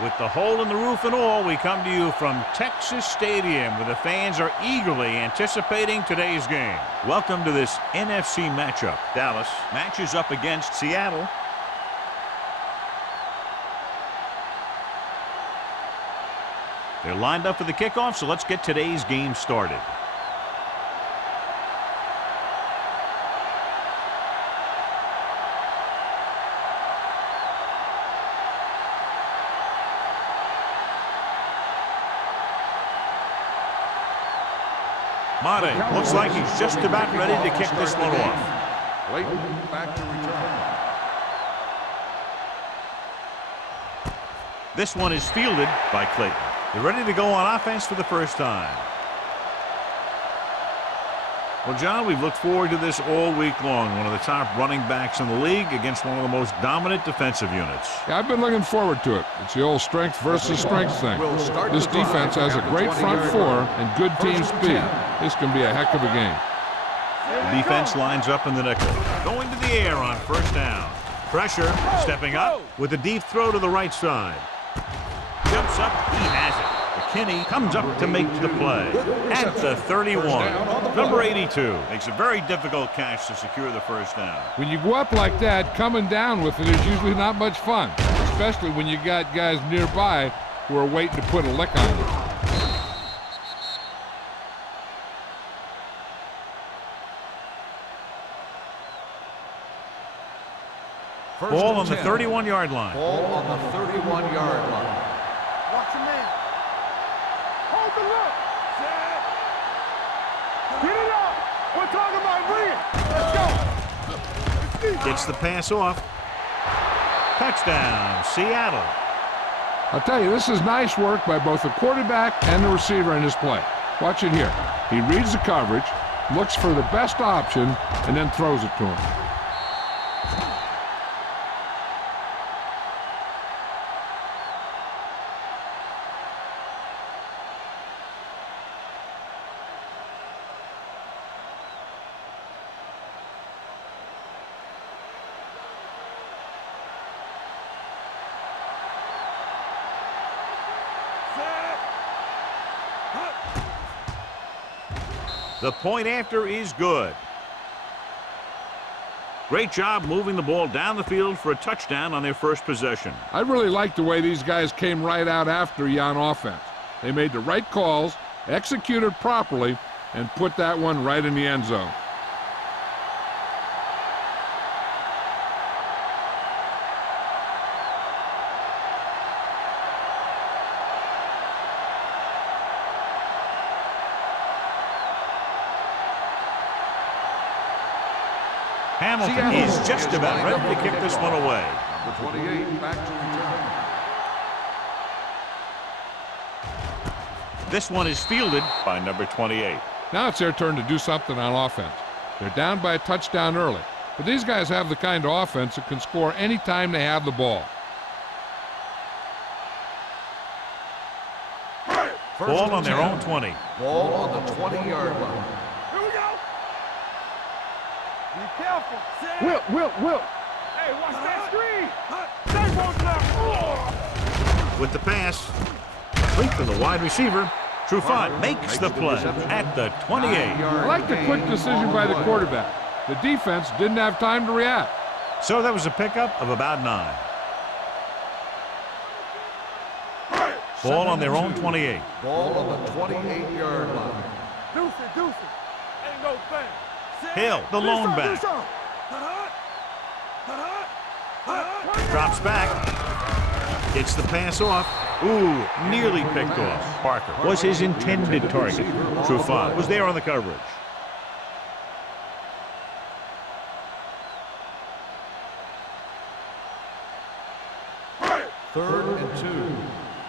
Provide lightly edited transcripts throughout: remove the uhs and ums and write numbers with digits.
With the hole in the roof and all, we come to you from Texas Stadium, where the fans are eagerly anticipating today's game. Welcome to this NFC matchup. Dallas matches up against Seattle. They're lined up for the kickoff, so let's get today's game started. Mate looks like he's just about ready to kick this one off. Clayton back to return. This one is fielded by Clayton. They're ready to go on offense for the first time. Well, John, we've looked forward to this all week long. One of the top running backs in the league against one of the most dominant defensive units. Yeah, I've been looking forward to it. It's the old strength versus strength thing. This defense has a great front four and good team speed. This can be a heck of a game. The defense lines up in the nickel. Going to the air on first down. Pressure, stepping up with a deep throw to the right side. Jumps up, he has it. McKinney comes up to make the play at the 31. Number 82 makes a very difficult catch to secure the first down. When you go up like that, coming down with it is usually not much fun, especially when you got guys nearby who are waiting to put a lick on you. Ball on the 31-yard line. Ball on the 31-yard line. Watch your man. Hold the look. Get it up. We're talking about bring it. Let's go. Gets the pass off. Touchdown, Seattle. I'll tell you, this is nice work by both the quarterback and the receiver in this play. Watch it here. He reads the coverage, looks for the best option, and then throws it to him. The point after is good. Great job moving the ball down the field for a touchdown on their first possession. I really like the way these guys came right out after you on offense. They made the right calls, executed properly, and put that one right in the end zone. Hamilton is just about ready to kick this one away. Number 28 back to return. This one is fielded by number 28. Now it's their turn to do something on offense. They're down by a touchdown early, but these guys have the kind of offense that can score any time they have the ball. Ball on their own 20. Ball on the 20-yard line. Here we go. Be careful. Will. Hey, watch that screen. They won't block. With the pass, complete to the wide receiver. Trufant makes the play at the 28. I like the quick decision by the quarterback. The defense didn't have time to react. So that was a pickup of about 9. Ball on their own 28. Ball on the 28-yard line. Deuce it. Ain't no thing. Hill, the lone back. Drops back. Gets the pass off. Ooh, nearly picked off. Parker was his intended target. Trufant was there on the coverage. Third and 2.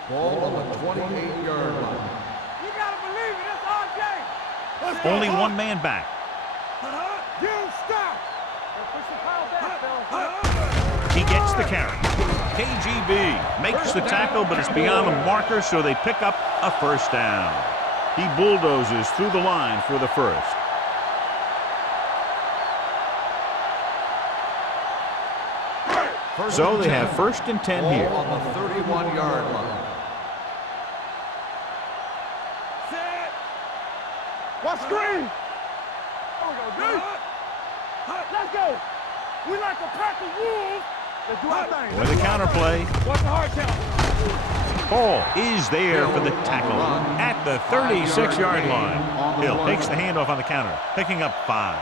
Ball on the 28-yard line. You gotta believe it. It's our game. Let's go. Only one man back. You stop. Push the pile back, Phil. He gets the carry. KGB makes the tackle, but it's beyond the marker, so they pick up a first down. He bulldozes through the line for the first. So they have first and 10 Ball here. on the 31-yard line. Set. Watch screen. There we go, dude. Let's go. We like a pack of wolves. Let's do our thing. With a counterplay. Watch the hard count. Ball is there for the tackle at the 36-yard line. Hill takes the handoff on the counter, picking up 5.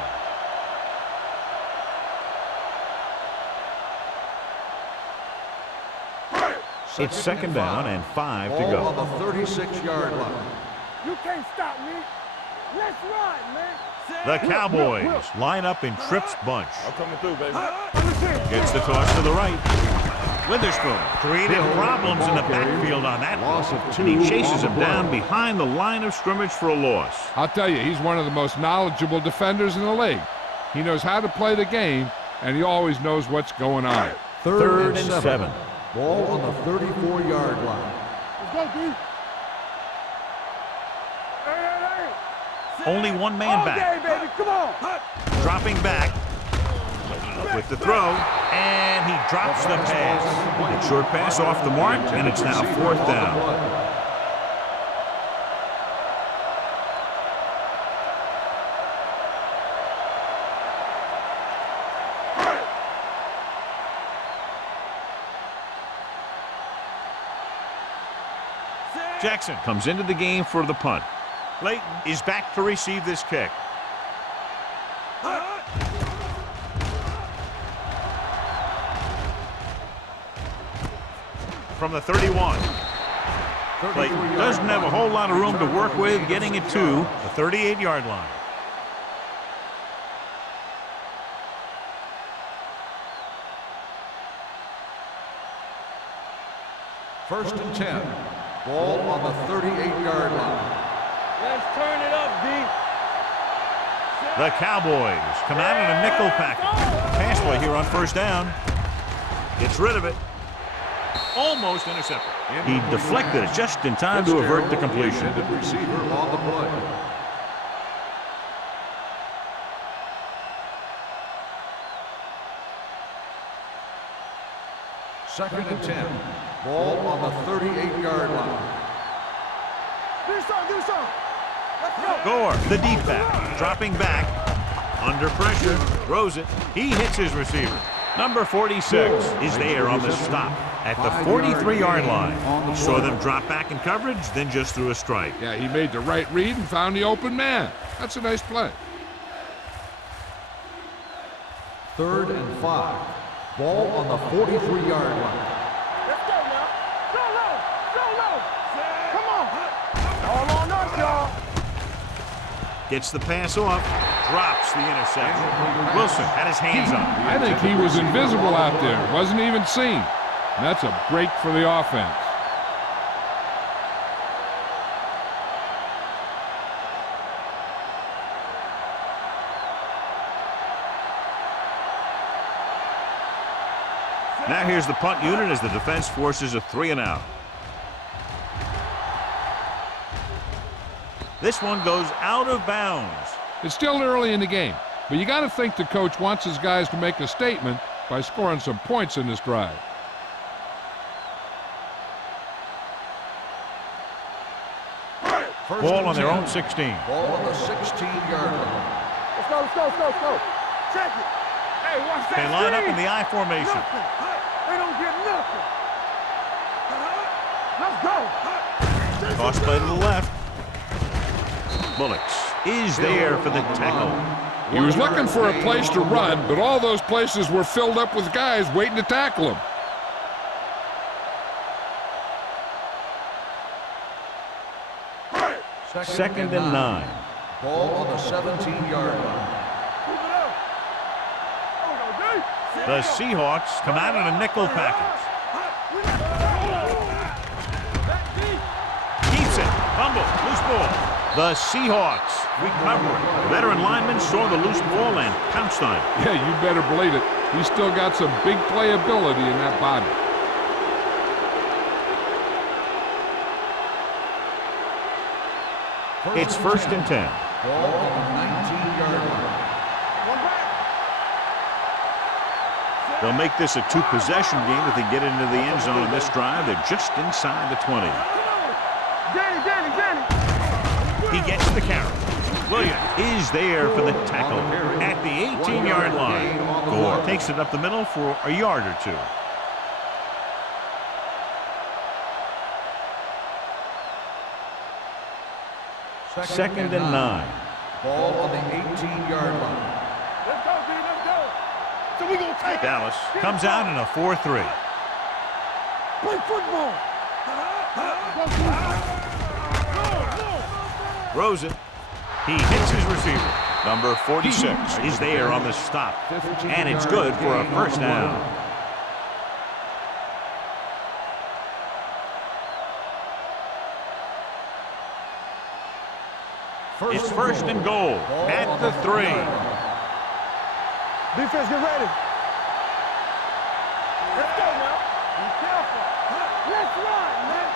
It's second down and 5 to Ball on go. the 36-yard line. You can't stop me. Let's run, man. The Cowboys line up in Tripp's bunch. I'm coming through, baby. Gets the toss to the right. Witherspoon created problems in the backfield on that Loss one. of 2 And he chases on the him down play. behind the line of scrimmage for a loss. I'll tell you, he's one of the most knowledgeable defenders in the league. He knows how to play the game, and he always knows what's going on. Third and 7. Ball on the 34-yard line. Let's go, D. Only one man All back. day, baby. Come on. Dropping back with the throw, and he drops the pass. A short pass off the mark, and it's now 4th down. Jackson comes into the game for the punt. Layton is back to receive this kick. From the 31. Layton doesn't have a whole lot of room to work with, getting it to the 38-yard line. First and 10. Ball on the 38-yard line. Let's turn it up, D. The Cowboys come out in a nickel package. Pass play here on first down. Gets rid of it. Almost intercepted. He deflected it just in time to avert the completion. Intended receiver on the play. Second and 10. Ball on the 38-yard line. Do something. Let's go. Gore, the deep back, dropping back, under pressure, throws it. He hits his receiver. Number 46 is there on the stop at the 43-yard line. Saw them drop back in coverage, then just threw a strike. Yeah, he made the right read and found the open man. That's a nice play. Third and 5. Ball on the 43-yard line. Let's go now. Go low. Come on. All on us, y'all. Gets the pass off, drops the interception. Wilson had his hands up. I think he was invisible out there. Wasn't even seen. And that's a break for the offense. Now here's the punt unit as the defense forces a 3-and-out. This one goes out of bounds. It's still early in the game, but you got to think the coach wants his guys to make a statement by scoring some points in this drive. Ball on their own 16. Ball on the 16-yard line. Let's go. Check it. Hey, watch that. They line up in screen. the I formation. Nothing. They don't get nothing. Let's go. Toss play to the left. Bullocks is there for the tackle. He was looking for a place to run, but all those places were filled up with guys waiting to tackle him. Second and 9. Ball on the 17-yard line. Move it up. There we go, D. The Seahawks come out in a nickel package. Keeps it. Fumble. Loose ball. The Seahawks recover it. Veteran lineman saw the loose ball and pounced on it. Yeah, you better believe it. He's still got some big playability in that body. It's first and 10. Ball on the 19-yard line. One back. They'll make this a two-possession game if they get into the end zone in this drive. They're just inside the 20. Danny. He gets the carry. Williams is there for the tackle at the 18-yard line. Gore takes it up the middle for a yard or two. Second and 9. Ball on the 18-yard line. Let's go, D, let's go. So we gonna take Dallas comes out in a 4-3. Play football. Throws it. He hits his receiver. Number 46 is there on the stop. And it's good for a first down. It's first and goal at the 3. Defense, get ready. Let's go now. Be careful. Let's run, man.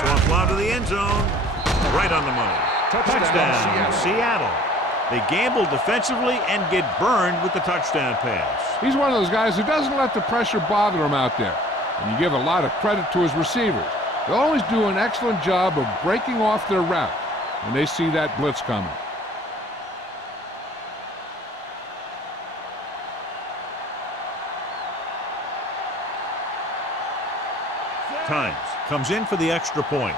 So a fly to the end zone. Right on the money. Touchdown, Seattle. They gamble defensively and get burned with the touchdown pass. He's one of those guys who doesn't let the pressure bother him out there. And you give a lot of credit to his receivers. They always do an excellent job of breaking off their route when they see that blitz coming. Times comes in for the extra point.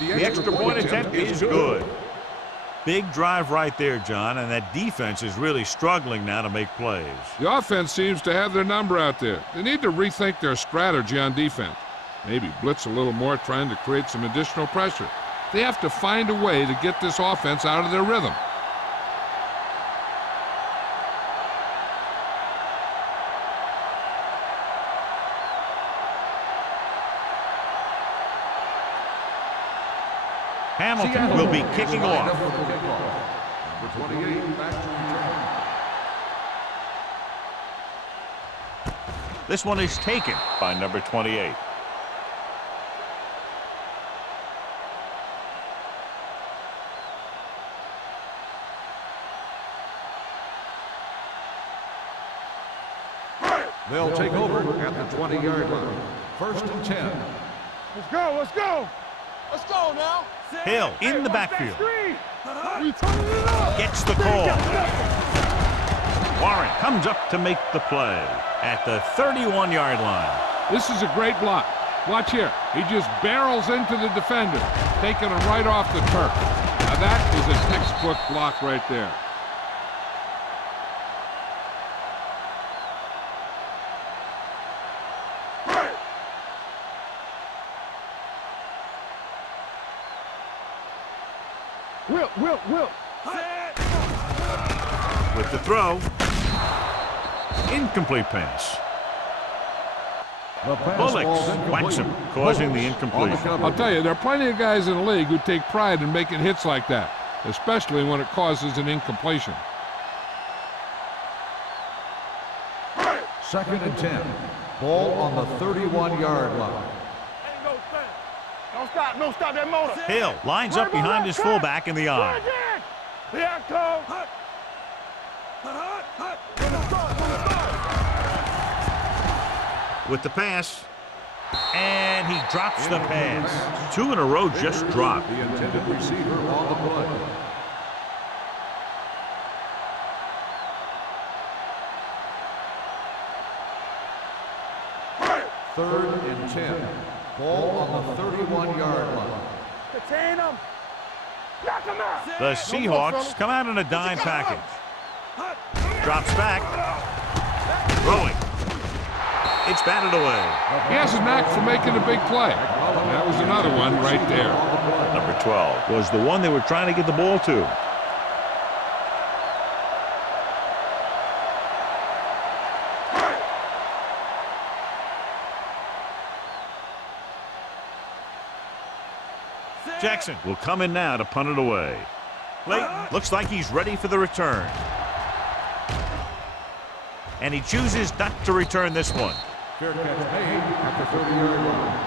The extra point attempt is good. Big drive right there, John, and that defense is really struggling now to make plays. The offense seems to have their number out there. They need to rethink their strategy on defense. Maybe blitz a little more, trying to create some additional pressure. They have to find a way to get this offense out of their rhythm. Hamilton will be kicking off. Number 28 back to return. This one is taken by number 28. They'll take over at the 20-yard line. First and 10. Let's go, let's go. Let's go now. Hill in the backfield. We turning it up. Gets the call. Warren comes up to make the play at the 31-yard line. This is a great block. Watch here. He just barrels into the defender, taking him right off the turf. Now that is a textbook block right there. Will. With the throw. Incomplete pass. Bullocks whacks him, causing the incompletion. I'll tell you, there are plenty of guys in the league who take pride in making hits like that, especially when it causes an incompletion. Second and 10. Ball on the 31-yard line. Ain't no thing. Don't stop that motor. Hill lines up behind his fullback in the eye. Here I come. With the pass. And he drops the pass. 2 in a row just dropped. The intended receiver on the play. Third and 10. Ball on the 31-yard line. Contain him. Knock him out. The Seahawks come out in a dime package. Drops back. Throwing. It's batted away. He has a knack for making a big play. That was another one right there. Number 12 was the one they were trying to get the ball to. Jackson will come in now to punt it away. Clayton looks like he's ready for the return. And he chooses not to return this one. Fair catch made at the 30-yard line.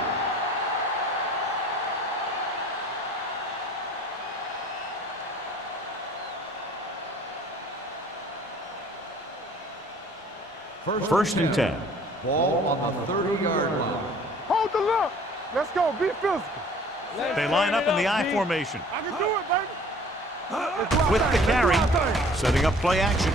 First and 10. Ball on the 30-yard line. Hold the look. Let's go. Be physical. They line up in the I formation. I can do it, baby. With the carry, setting up play action.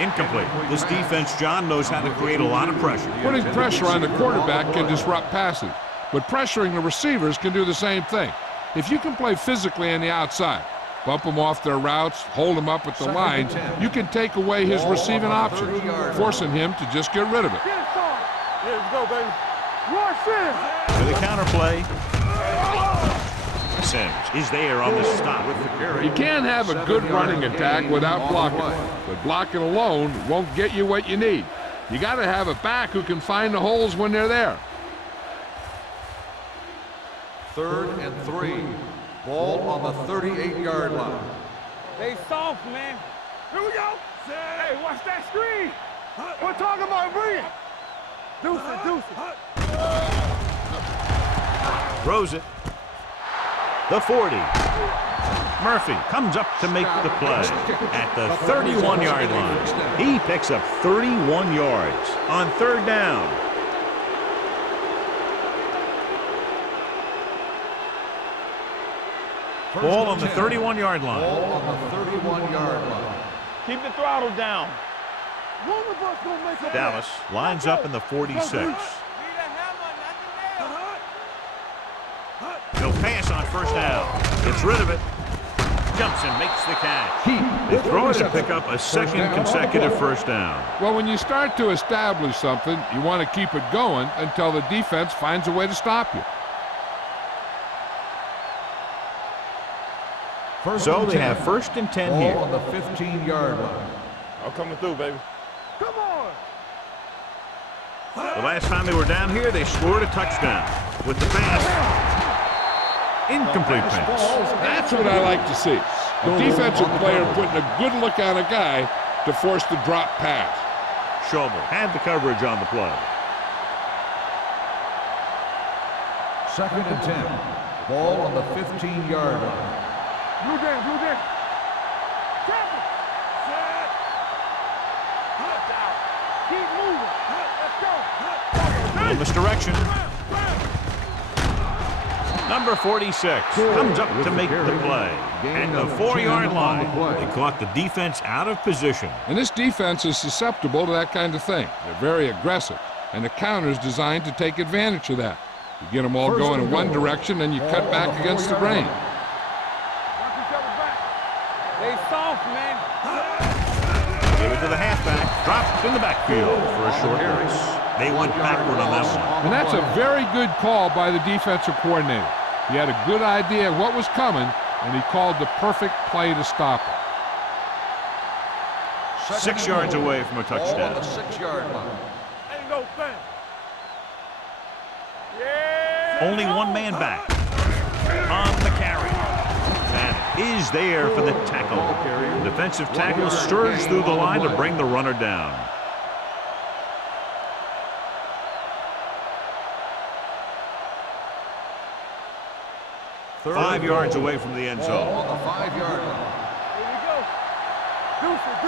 Incomplete. This defense, John, knows how to create a lot of pressure. Putting pressure on the quarterback can disrupt passes, but pressuring the receivers can do the same thing. If you can play physically on the outside, bump them off their routes, hold them up at the lines, you can take away his receiving options, forcing him to just get rid of it. Get it started. Here we go, baby. Rush in. With a counterplay, Sims is there on the stop with the carry. You can't have a good running attack without blocking, but blocking alone won't get you what you need. You got to have a back who can find the holes when they're there. 3rd and 3. Ball on the 38-yard line. They soft, man. Here we go. Hey, watch that screen. We're talking about bring it. Deuce it. Throws it. The 40. Murphy comes up to make the play at the 31-yard line. He picks up 31 yards on 3rd down. Ball on the 31-yard line. Ball on the 31-yard line. Keep the throttle down. One of us gonna make a Dallas lines up in the 46. He'll pass on 1st down. Gets rid of it. Jumps and makes the catch. They throw it and pick up a 2nd consecutive 1st down. Well, when you start to establish something, you want to keep it going until the defense finds a way to stop you. So they have 1st and 10 here. Ball on the 15-yard line. I'm coming through, baby. Come on. The last time they were down here, they scored a touchdown with the pass. Incomplete pass. That's what I like to see. A defensive player putting a good look on a guy to force the drop pass. Schobel had the coverage on the play. 2nd and 10. Ball on the 15-yard line. Blue game. Trap it. Set. Keep moving. Let's go. Little misdirection. Number 46 comes up to make the play. At the 4-yard line, they caught the defense out of position. And this defense is susceptible to that kind of thing. They're very aggressive, and the counter is designed to take advantage of that. You get them all going in one direction, and you cut back against the grain. They soft, man. Gave it to the halfback. Dropped in the backfield for a short race. They went backward on that one. And that's a very good call by the defensive coordinator. He had a good idea of what was coming, and he called the perfect play to stop it. 6 yards away from a touchdown. Ball on the 6-yard line. Ain't no thing. Yeah. Only one man back on the carry. That is there for the tackle. The defensive tackle stirs through the line to bring the runner down. Third 5 yards away from the end Ball zone. on the 5-yard line. Here we go. Deuce it.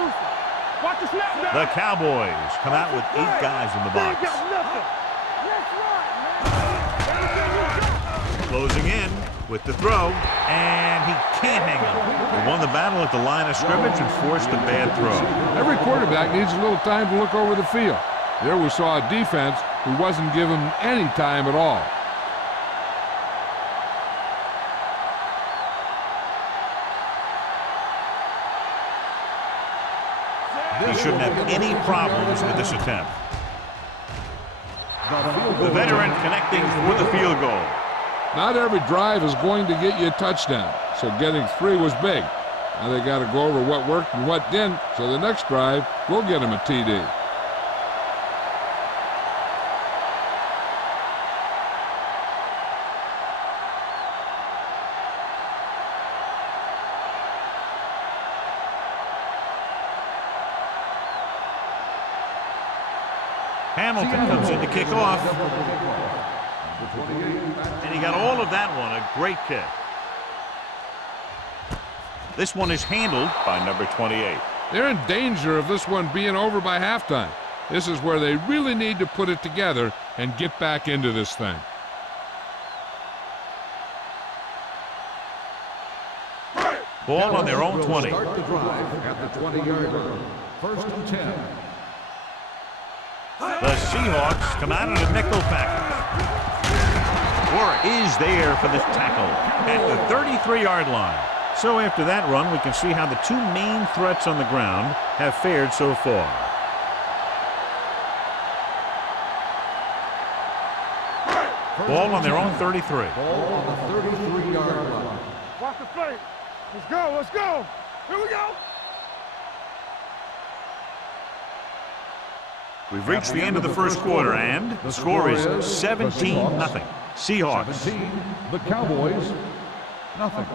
Watch the snap now. The Cowboys come out with 8 guys in the They box. got nothing. Let's ride, man. Everything you got. Closing in with the throw, and he can't hang on. He won the battle at the line of scrimmage and forced a bad throw. Every quarterback needs a little time to look over the field. There we saw a defense who wasn't given any time at all. He shouldn't have any problems with this attempt. The veteran connecting for the field goal. Not every drive is going to get you a touchdown, so getting 3 was big. Now they got to go over what worked and what didn't, so the next drive will get him a TD. Hamilton comes in to kick off. And he got all of that one, a great kick. This one is handled by number 28. They're in danger of this one being over by halftime. This is where they really need to put it together and get back into this thing. Ball on their own 20. Start the drive at the 20-yard line. First and 10. The Seahawks come out in a nickel package. Warwick is there for the tackle at the 33-yard line. So after that run, we can see how the two main threats on the ground have fared so far. Ball on their own 33. Ball on the 33-yard line. Watch the play. Let's go, let's go. Here we go. We've reached the end of the first quarter, and the score is 17-0. Seahawks. 17, the Cowboys, nothing.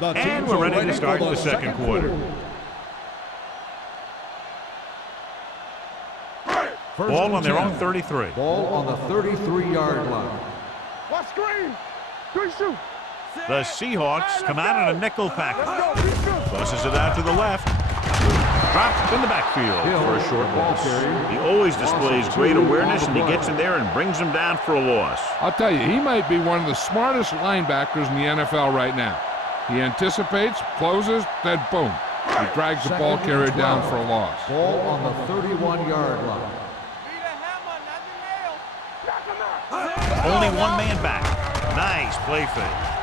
And we're ready to start the second quarter. Ball on their own 33. Ball on the 33-yard line. Watch screen. Good shoot. The Seahawks come out in a nickel package. Let's go, let's go. Tosses it out to the left. Dropped in the backfield for a short loss. He always displays great awareness, and he gets in there and brings him down for a loss. I'll tell you, he might be one of the smartest linebackers in the NFL right now. He anticipates, closes, then boom. He drags the ball carrier down for a loss. Ball on the 31-yard line. Only one man back. Nice play fake.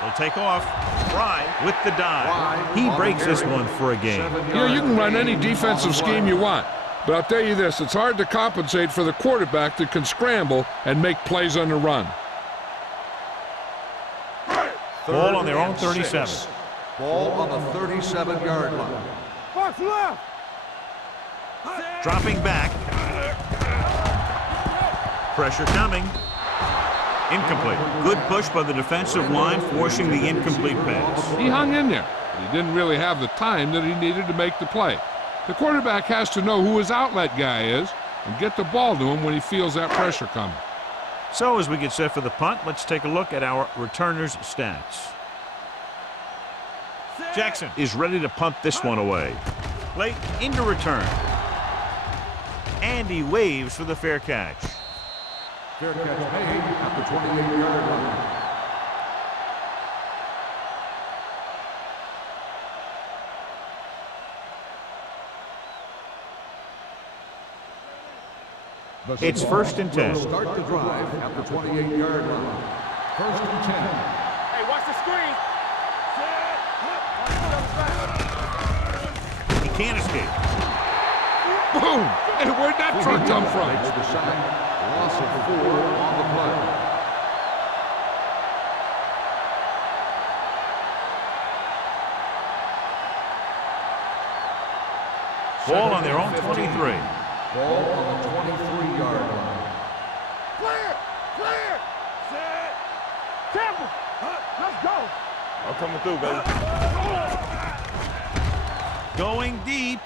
They'll take off. Fry with the dive. He breaks this one for a gain. You can run any defensive scheme you want, but I'll tell you this, it's hard to compensate for the quarterback that can scramble and make plays on the run. Ball on their own 37. Ball on the 37-yard line. Box left. Dropping back. Pressure coming. Incomplete. Good push by the defensive line, forcing the incomplete pass. He hung in there, but he didn't really have the time that he needed to make the play. The quarterback has to know who his outlet guy is and get the ball to him when he feels that pressure coming. So as we get set for the punt, let's take a look at our returners' stats. Jackson is ready to punt this one away. Late into return. And he waves for the fair catch. Fair catch made at the 28-yard line. It's first and 10. Start the drive at the 28-yard line. First and 10. Hey, watch the screen. He can't escape. Boom! Hey, where'd that truck come from? Makes the sack. Loss of 4 on the play. Ball on their own 23. Ball on the 23-yard line. Clear, clear. Set. Temple. Let's go. I'm coming through, baby. Going deep.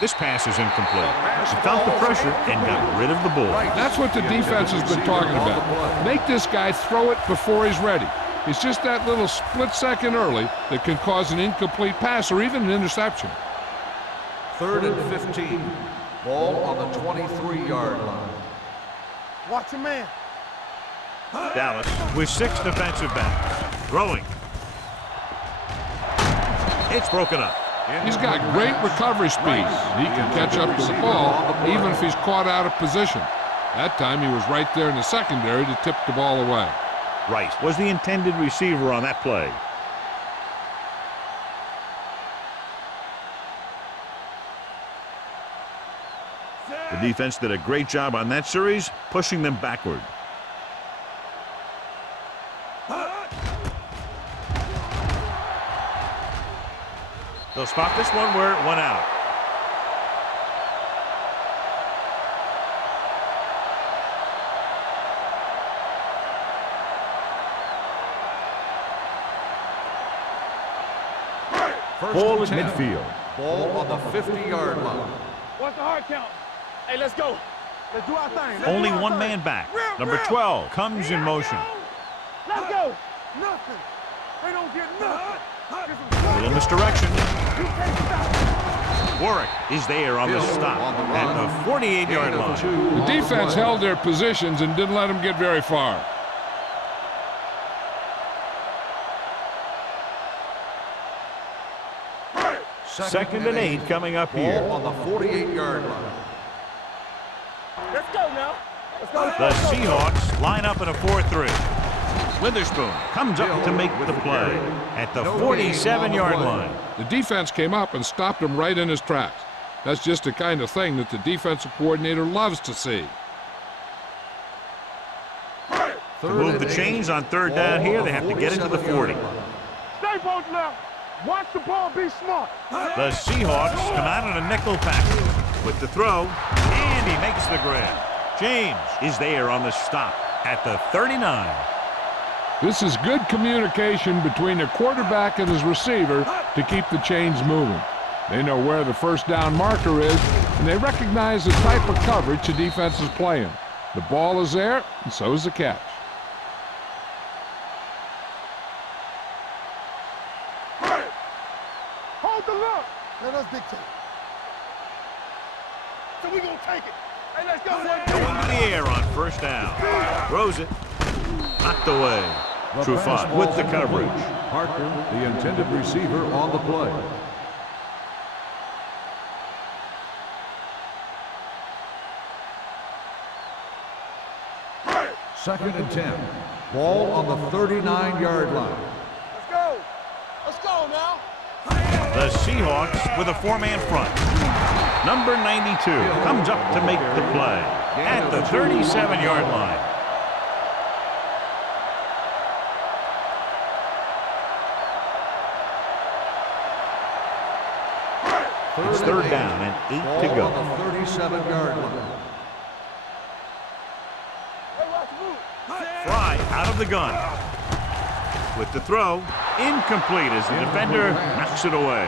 This pass is incomplete. He felt the pressure and got rid of the ball. That's what the defense has been talking about. Make this guy throw it before he's ready. It's just that little split second early that can cause an incomplete pass or even an interception. Third and 15. Ball on the 23-yard line. Watch your man. Dallas with 6 defensive backs. Throwing. It's broken up. He's got great recovery speed. He can catch up to the ball even if he's caught out of position. That time he was right there in the secondary to tip the ball away. Right was the intended receiver on that play. The defense did a great job on that series, pushing them backward. They'll spot this one where it went out. Ball at midfield. Ball on the 50-yard line. Watch the hard count. Hey, let's go. Let's do our thing. Let's Only do our one thing. man back. Real, Number real. 12 comes in motion. Let's go. Nothing. They don't get nothing. A little misdirection. You can't stop. Warwick is there on the stop at the 48-yard line. The defense held their positions and didn't let them get very far. Second and 8 coming up here. Ball on the 48-yard line. Let's go now. Let's go. The Seahawks line up in a 4-3. Witherspoon comes up to make the play at the 47-yard line. The defense came up and stopped him right in his tracks. That's just the kind of thing that the defensive coordinator loves to see. To move the chains on third down here, they have to get it to the 40. Stay both left. Watch the ball. Be smart. The Seahawks come out in a nickel package with the throw, and he makes the grab. James is there on the stop at the 39. This is good communication between the quarterback and his receiver to keep the chains moving. They know where the first down marker is, and they recognize the type of coverage the defense is playing. The ball is there, and so is the catch. Hold the look. Let us dictate. So we gonna take it. Hey, let's go. Going to the air on first down. Throws it. Knocked away. Trufant with the coverage. Parker, the intended receiver, on the play. Second and 10. Ball on the 39-yard line. Let's go. Let's go now. The Seahawks with a four-man front. Number 92 comes up to make the play at the 37-yard line. It's third down and 8 to go. Ball on the 37-yard line. Fry out of the gun. With the throw, incomplete as the defender knocks it away.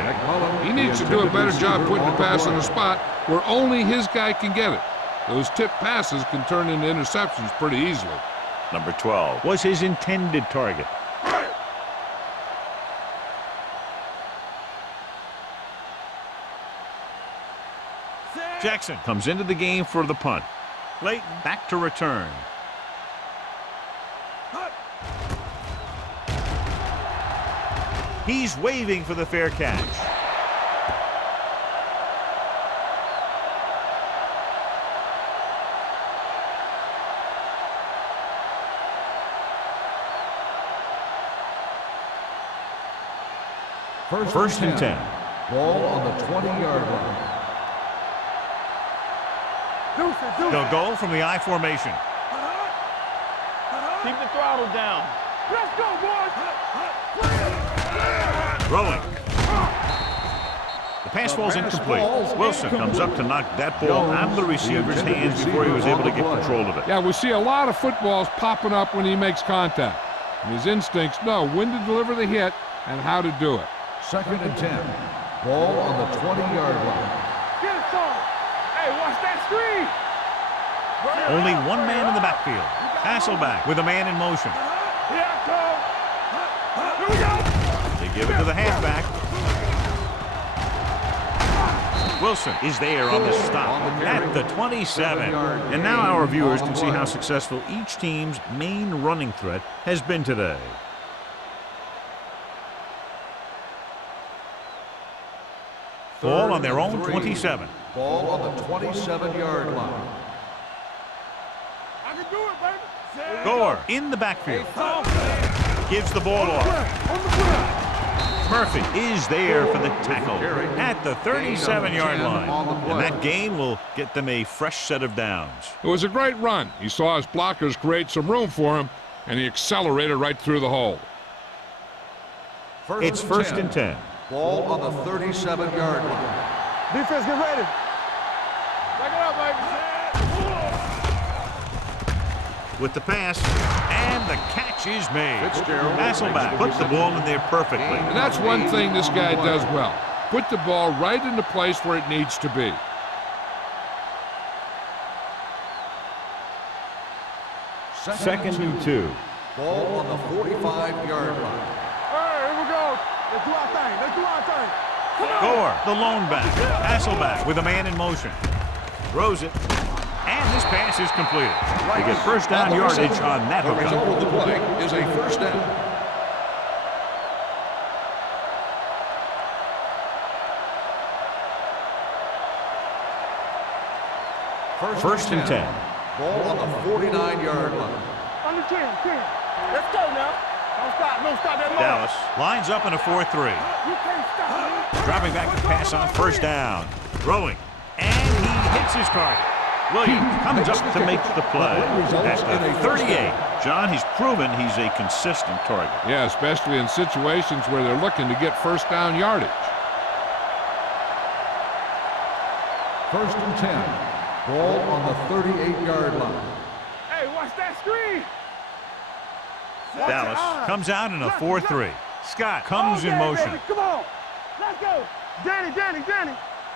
He needs to do a better job putting the pass in a spot where only his guy can get it. Those tip passes can turn into interceptions pretty easily. Number 12 was his intended target. Jackson comes into the game for the punt. Clayton back to return. He's waving for the fair catch. First and 10. Ball on the 20-yard line. They'll go from the I formation. Keep the throttle down. Let's go, boys. Throwing. The pass falls incomplete. Wilson comes up to knock that ball out of the receiver's hands before he was able to get control of it. Yeah, we see a lot of footballs popping up when he makes contact. And his instincts know when to deliver the hit and how to do it. Second and 10. Ball on the 20-yard line. Get it, son. Hey, watch that screen. Only one man in the backfield. Hasselback with a man in motion. Here I come. Here we go. They give it to the halfback. Wilson is there on the stop at the 27. And now our viewers can see how successful each team's main running threat has been today. Ball on their own 27. Ball on the 27-yard line. I can do it, baby. Gore in the backfield. Gives the ball off. Murphy is there for the tackle at the 37-yard line. And that gain will get them a fresh set of downs. It was a great run. He saw his blockers create some room for him, and he accelerated right through the hole. It's first and 10. Ball on the 37-yard line. Defense, get ready. Back it up, baby. With the pass, and the catch is made. Fitzgerald Hasselback puts the ball in there perfectly. And that's one thing this guy does well. Put the ball right in the place where it needs to be. Second and 2. Ball on the 45-yard line. All right, here we go. Let's do our thing. Let's do our thing. Gore, the lone back. Hasselback with a man in motion. Throws it. And this pass is completed. They get first down yardage on that The result hookup. of the play is a first down. First and 10. Ball on the 49-yard line. Under 10. Let's go now. Don't stop that ball. Dallas lines up in a 4-3. You can't stop. Dropping back to pass on first down. Throwing. And he hits his target. Williams comes up to make the play. At the 38. John, he's proven he's a consistent target. Yeah, especially in situations where they're looking to get first down yardage. First and 10. Ball on the 38-yard line. Hey, watch that screen. Watch Dallas your eyes. comes out in a Look, 4-3. Scott comes Oh, in yeah, motion. baby. Come on. Let's go. Danny.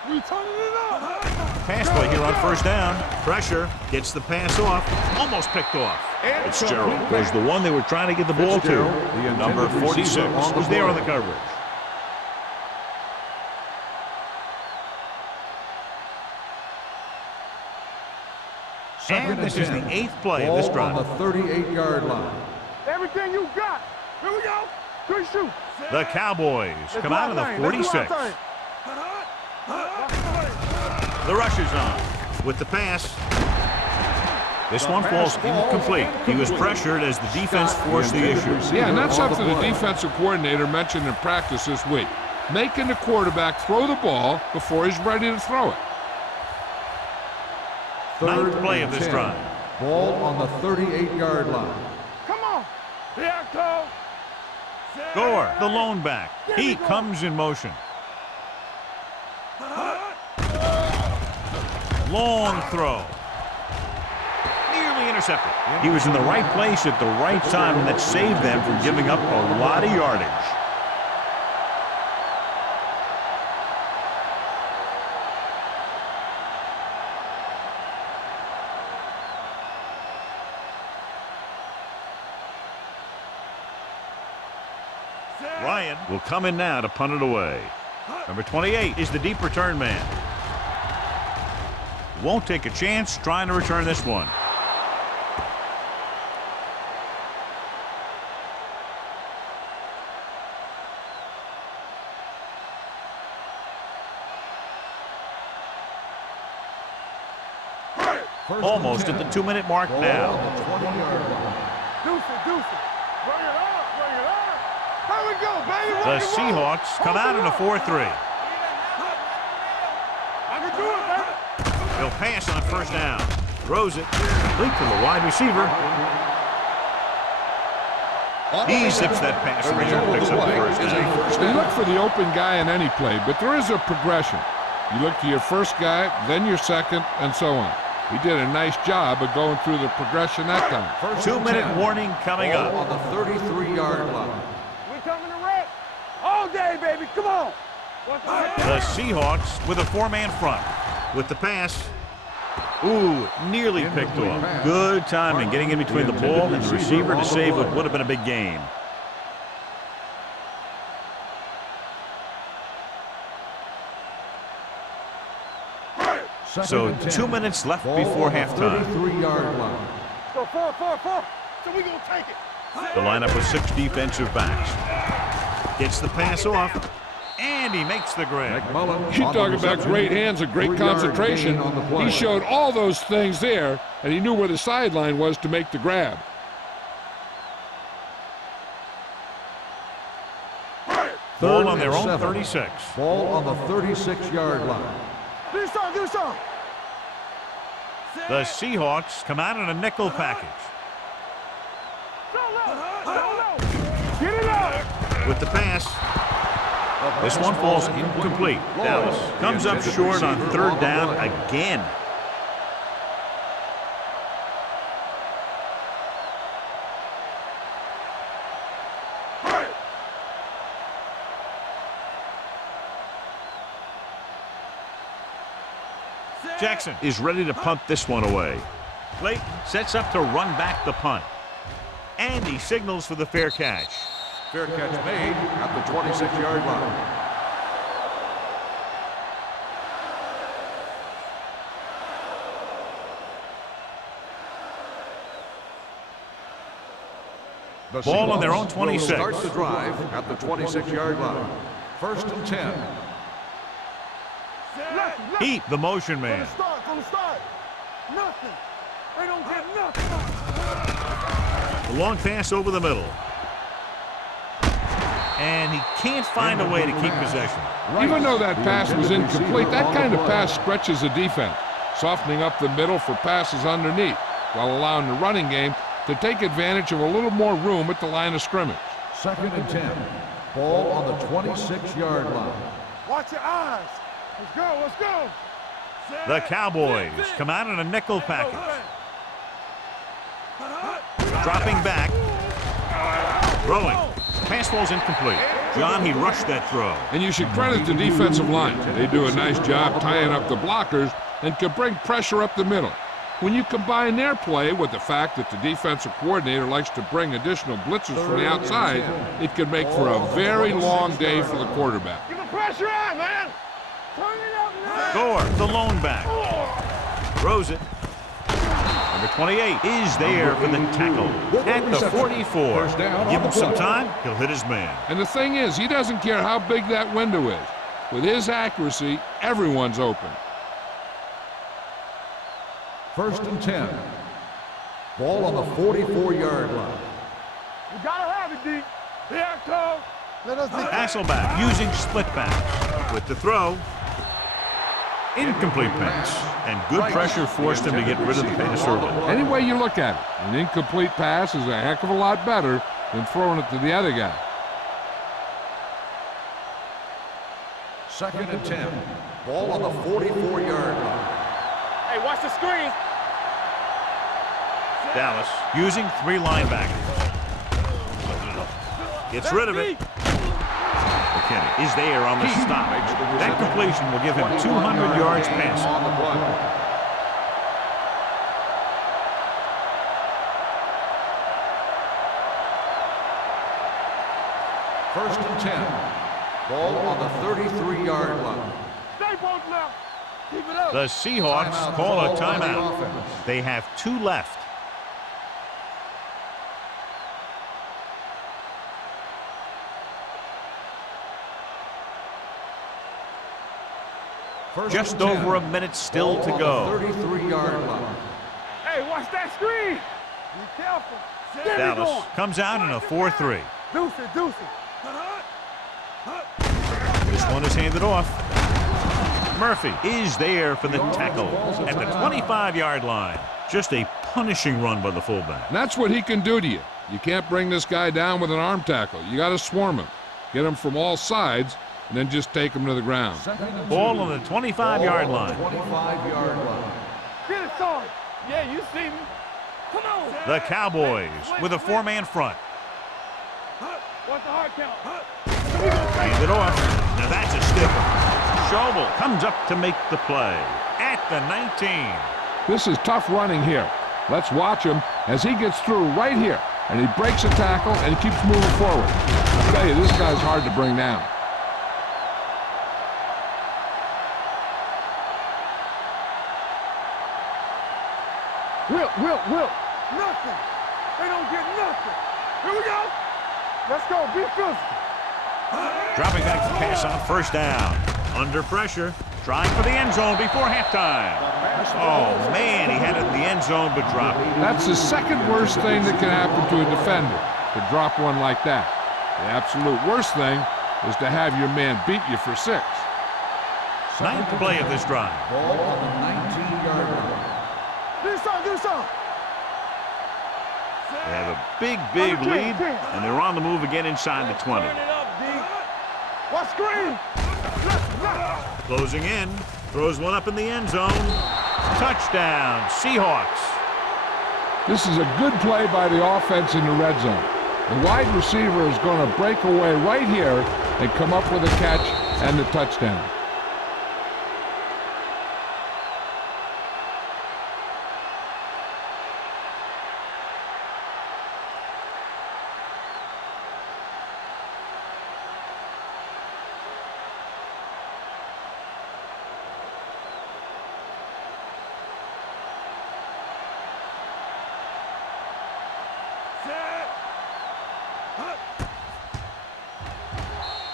We turning it up. Pass play here on first down. Pressure. Gets the pass off. Almost picked off. Fitzgerald was the one they were trying to get the ball to. Fitzgerald, the intended Number 46 receiver on the was there on the play. coverage. And this is the 8th play of this Ball drive. on the 38-yard line. Everything you got. Here we go. Good shoot. The Cowboys come out of the 46. The rush is on with the pass. This one falls incomplete. He was pressured as the defense forced the issue. Yeah, and that's something the defensive coordinator mentioned in practice this week. Making the quarterback throw the ball before he's ready to throw it. Ninth play of this 10. drive. Ball on the 38-yard line. Come on. Here I go. Gore, the lone back. He comes in motion. Long throw. Nearly intercepted. He was in the right place at the right time, and that saved them from giving up a lot of yardage. Ryan will come in now to punt it away. Number 28 is the deep return man. Won't take a chance trying to return this one. Almost at the 2-minute mark now. Deuce it. Bring it up. Here we go, baby. The Seahawks come out in a 4-3. I can do it, baby. He'll pass on first down. Throws it. Complete to the wide receiver. He zips that pass and picks up the first down. You look for the open guy in any play, but there is a progression. You look to your first guy, then your second, and so on. He did a nice job of going through the progression that time. 2-minute warning coming Ball up. on the 33-yard line. We coming to wreck. All day, baby. Come on. The Seahawks with a 4-man front. With the pass. Ooh, nearly picked off. Good timing getting in between the ball and the receiver to save what would have been a big game. So 2 minutes left before halftime. 33-yard line. Go 4. So we gonna take it. The lineup with 6 defensive backs. Gets the pass off, and he makes the grab. McMullen You on the talk about reception. great hands and great 3-yard concentration. gain on the play. He showed all those things there, and he knew where the sideline was to make the grab. Ball Third on their and own 7. 36. Ball on the 36-yard line. Do some. The Seahawks come out in a nickel package. Go low. Get it up. With the pass, this one falls incomplete. Dallas comes up short on 3rd down again. Jackson is ready to punt this one away. Clayton sets up to run back the punt. And he signals for the fair catch. Fair catch made at the 26-yard line. The Ball on their own Seahawks 26. will start the drive at the 26-yard line. 1st and 10. Heat, the motion man. From the start. Nothing. They don't get nothing. The long pass over the middle. And he can't find a way to keep possession. Even though that pass was incomplete, that kind of pass stretches the defense, softening up the middle for passes underneath, while allowing the running game to take advantage of a little more room at the line of scrimmage. 2nd and 10. Ball on the 26-yard line. Watch your eyes. Let's go. Let's go. The Cowboys come out in a nickel package. Dropping back. Throwing. Pass falls incomplete. John, he rushed that throw. And you should credit the defensive line. They do a nice job tying up the blockers and can bring pressure up the middle. When you combine their play with the fact that the defensive coordinator likes to bring additional blitzes from the outside, it can make for a very long day for the quarterback. Get the pressure on, man. Turn it up now. Gore, the lone back. Throws it. Number 28 is there for the tackle at the 44. Give him some time, he'll hit his man. And the thing is, he doesn't care how big that window is. With his accuracy, everyone's open. 1st and 10. Ball on the 44-yard line. You gotta have it, D. Here I come. Let us be. Hasselback using split back. With the throw. Incomplete pass. And good pressure forced him to get rid of the pass early. Any way you look at it, an incomplete pass is a heck of a lot better than throwing it to the other guy. 2nd and 10. Ball on the 44-yard line. Hey, watch the screen. Dallas using 3 linebackers. Gets rid of it. McKinney is there on the stop. That completion will give him 200 yards passing. On the play. First and 10. Ball on the 33-yard line. Stay both left. Keep it up. The Seahawks Timeout call a called by the timeout. offense. They have 2 left. First Just and 10. over a minute still to Ball go. on the 33-yard line. Hey, watch that screen. Be careful. Get it Dallas going. comes out in a 4-3. Deuce it, deuce it. This one is handed off. Murphy is there for the tackle at the 25-yard line. Just a punishing run by the fullback. And that's what he can do to you. You can't bring this guy down with an arm tackle. You got to swarm him. Get him from all sides, and then just take him to the ground. Ball on the 25-yard line. 25-yard line. Get it, son. Yeah, you see me. Come on. The Cowboys with a 4-man front. What's the hard count? Handed off. Now that's a stiffer. Schobel comes up to make the play at the 19. This is tough running here. Let's watch him as he gets through right here. And he breaks a tackle and he keeps moving forward. I tell you, this guy's hard to bring down. Will. Nothing. They don't get nothing. Here we go. Let's go. Be physical. Dropping back to pass on 1st down. Under pressure. Trying for the end zone before halftime. Oh, man, he had it in the end zone but dropped it. That's the second worst thing that can happen to a defender, to drop one like that. The absolute worst thing is to have your man beat you for 6. 9th play of this drive. Ball on the 19-yard line. Do some. They have a big lead, and they're on the move again inside the 20. Turn it up, D. Watch screen. Closing in. Throws one up in the end zone. Touchdown, Seahawks. This is a good play by the offense in the red zone. The wide receiver is going to break away right here and come up with a catch and the touchdown.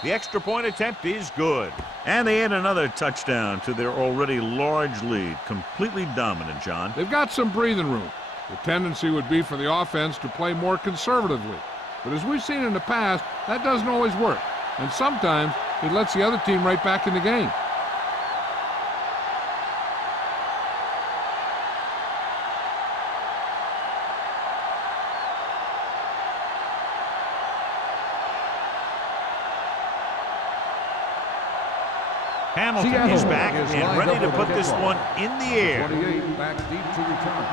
The extra point attempt is good. And they add another touchdown to their already large lead. Completely dominant, John. They've got some breathing room. The tendency would be for the offense to play more conservatively. But as we've seen in the past, that doesn't always work. And sometimes it lets the other team right back in the game. Hamilton is back and ready to put this one in the air. 28 back deep to return.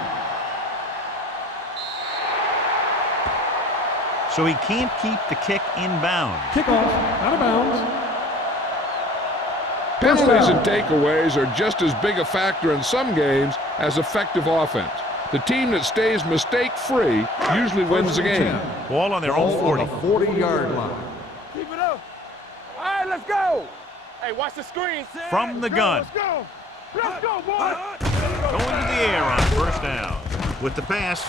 So he can't keep the kick inbound. Kickoff, out of bounds. Penalties and takeaways are just as big a factor in some games as effective offense. The team that stays mistake-free usually wins the game. Ball on their own 40. 40-yard line. Keep it up. All right, let's go. Hey, watch the screen. From the gun. Let's go. Let's go, boy. Going to the air on first down. With the pass.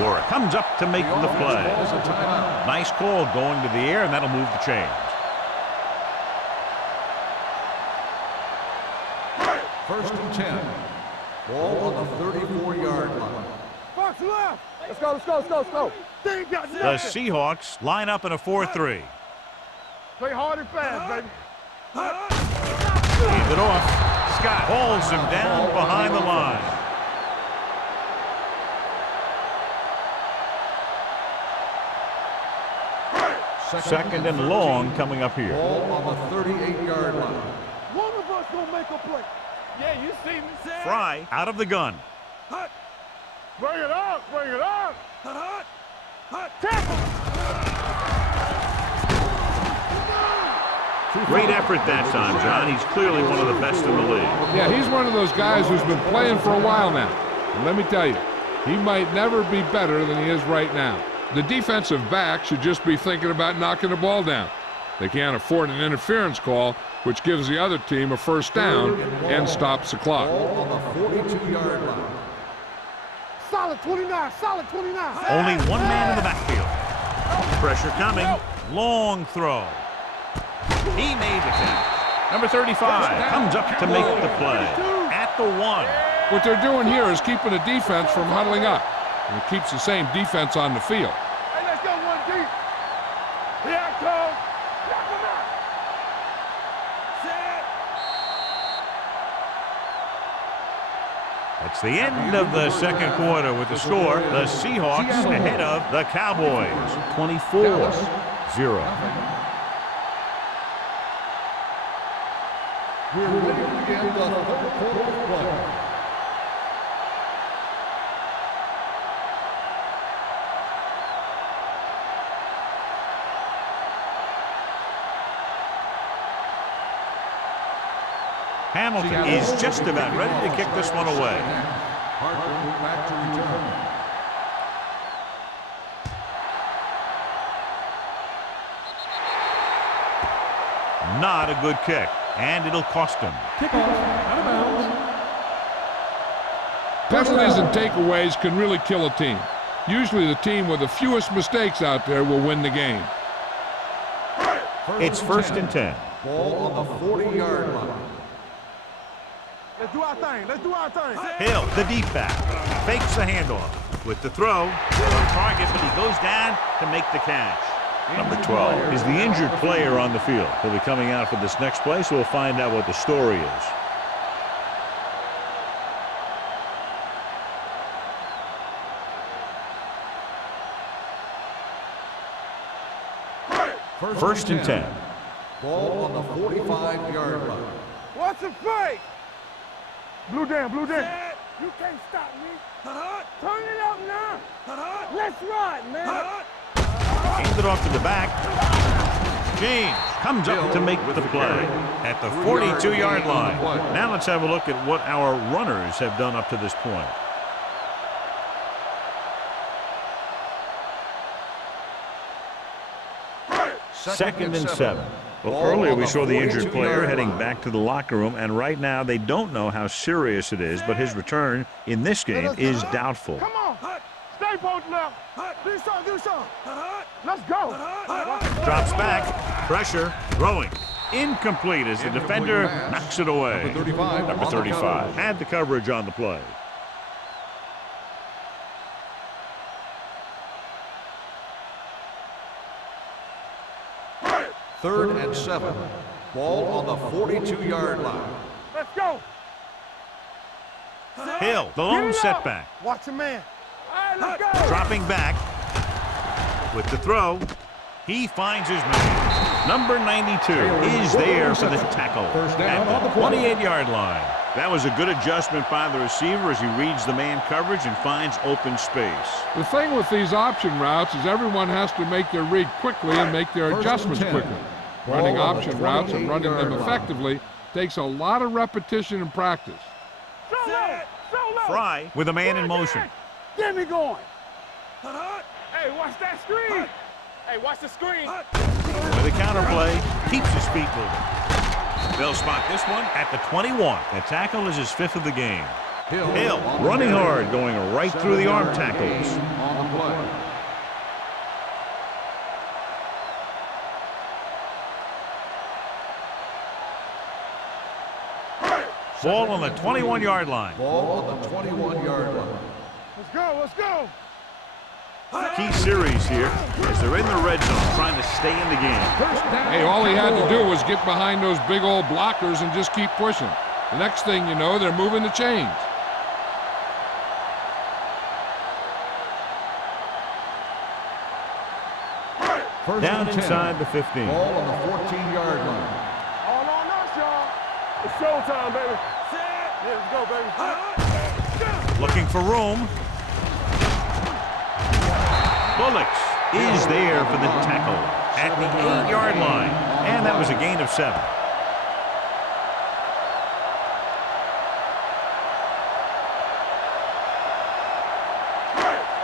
Warwick comes up to make the play. Nice call going to the air, and that'll move the chains. First and 10. Ball on the 34-yard line. Fox left. Let's go, let's go, let's go, let's go. They ain't got The nothing. Seahawks line up in a 4-3. Play hard and fast, baby. Leave it off. Scott holds him down behind the line. Second and long coming up here. Ball on the 38-yard line. One of us gonna make a play. Yeah, you see me. Fry out of the gun. Bring it up, bring it up. Tackle. Great effort that time, John. He's clearly one of the best in the league. Yeah, he's one of those guys who's been playing for a while now. And let me tell you, he might never be better than he is right now. The defensive back should just be thinking about knocking the ball down. They can't afford an interference call, which gives the other team a first down and stops the clock. Ball on the 42-yard line. Solid 29, solid 29. Only one man in the backfield. Pressure coming. Long throw. He made the catch. Number 35 comes up to make the play. At the 1. What they're doing here is keeping the defense from huddling up. And it keeps the same defense on the field. Hey, let's go one deep. Here I come. Knock him out. Set. It's the end of the second quarter with the score. The Seahawks ahead of the Cowboys. 24-0. We're ready to begin the third quarter of play. Hamilton is just about ready to kick this one away. Harper back to return. Not a good kick, and it'll cost him. Kickoff, out of bounds. Penalties and takeaways can really kill a team. Usually the team with the fewest mistakes out there will win the game. It's first and 10. Ball on the 40-yard line. Let's do our thing. Let's do our thing. Hill, the deep back, fakes the handoff. With the throw, on target, but he goes down to make the catch. Number 12 is the injured player on the field. He'll be coming out for this next play, so we'll find out what the story is. First and 10. Ball on the 45-yard line. What's the fake? Blue down, blue down. You can't stop me. Turn it up now. Let's ride, man. Hands it off to the back. James comes up to make the play at the 42-yard line. Now let's have a look at what our runners have done up to this point. Second and 7. Well, earlier we saw the injured player heading back to the locker room, and right now they don't know how serious it is, but his return in this game is doubtful. Come on. Stay posted up. Do something, do something. Let's go. Drops back. Pressure, throwing. Incomplete as the defender knocks it away. Number 35. Had the coverage on the play. Third and 7. Ball on the 42-yard line. Let's go. Hill, the lone setback. Watch your man. All right, let's go. Dropping back with the throw. He finds his man. Number 92 is there for the tackle at the 28-yard line. That was a good adjustment by the receiver as he reads the man coverage and finds open space. The thing with these option routes is everyone has to make their read quickly and make their adjustments quickly. Running option routes and running them effectively takes a lot of repetition and practice. Fry with a man in motion. Get me going. Hey, watch that screen. Hey, watch the screen. With a counterplay, keeps his feet moving. They'll spot this one at the 21. The tackle is his 5th of the game. Hill running hard, going right through the arm tackles. On the play. Ball on the 21-yard line. Ball on the 21-yard line. Let's go. Let's go. Key series here as they're in the red zone trying to stay in the game. Hey, all he had to do was get behind those big old blockers and just keep pushing. The next thing you know, they're moving the chains. Down inside the 15. Ball on the 14-yard line. All on us, y'all. It's showtime, baby. Yeah, let's go, baby. Looking for room. Bullocks is there for the tackle at the 8-yard line. And that was a gain of 7.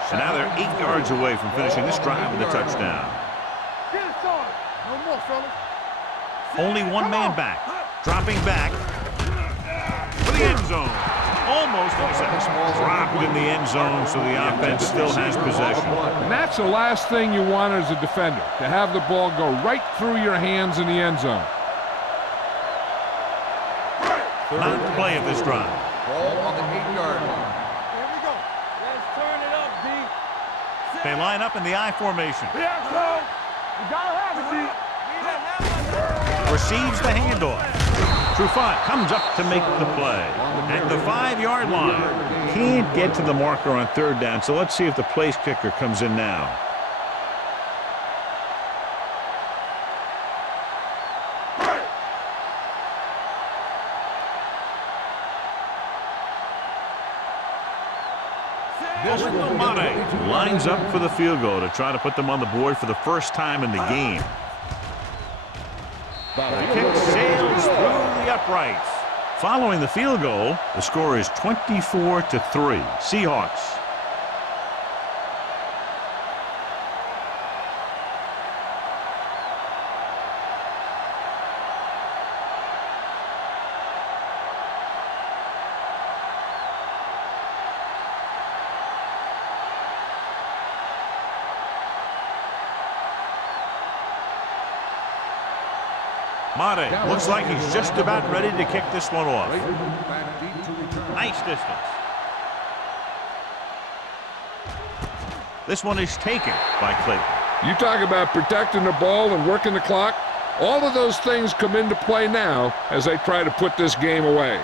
So now they're 8 yards away from finishing this drive with a touchdown. Get it started. No more, fellas. Only one man back. Dropping back for the end zone. Almost intercepted. Dropped in the end zone, so the offense still has possession. And that's the last thing you want as a defender, to have the ball go right through your hands in the end zone. Not to play at this drive. Ball on the 8-yard line. Here we go. Let's turn it up, D. They line up in the I formation. Yeah, so. You gotta have it, D. Receives the handoff. Trufant comes up to make the play at the 5-yard line. Can't get to the marker on 3rd down, so let's see if the place kicker comes in now. Mate lines up for the field goal to try to put them on the board for the first time in the game. The kick sails through the uprights. Following the field goal, the score is 24-3. Seahawks. Mate looks like he's just about ready to kick this one off. Nice distance. This one is taken by Clayton. You talk about protecting the ball and working the clock. All of those things come into play now as they try to put this game away.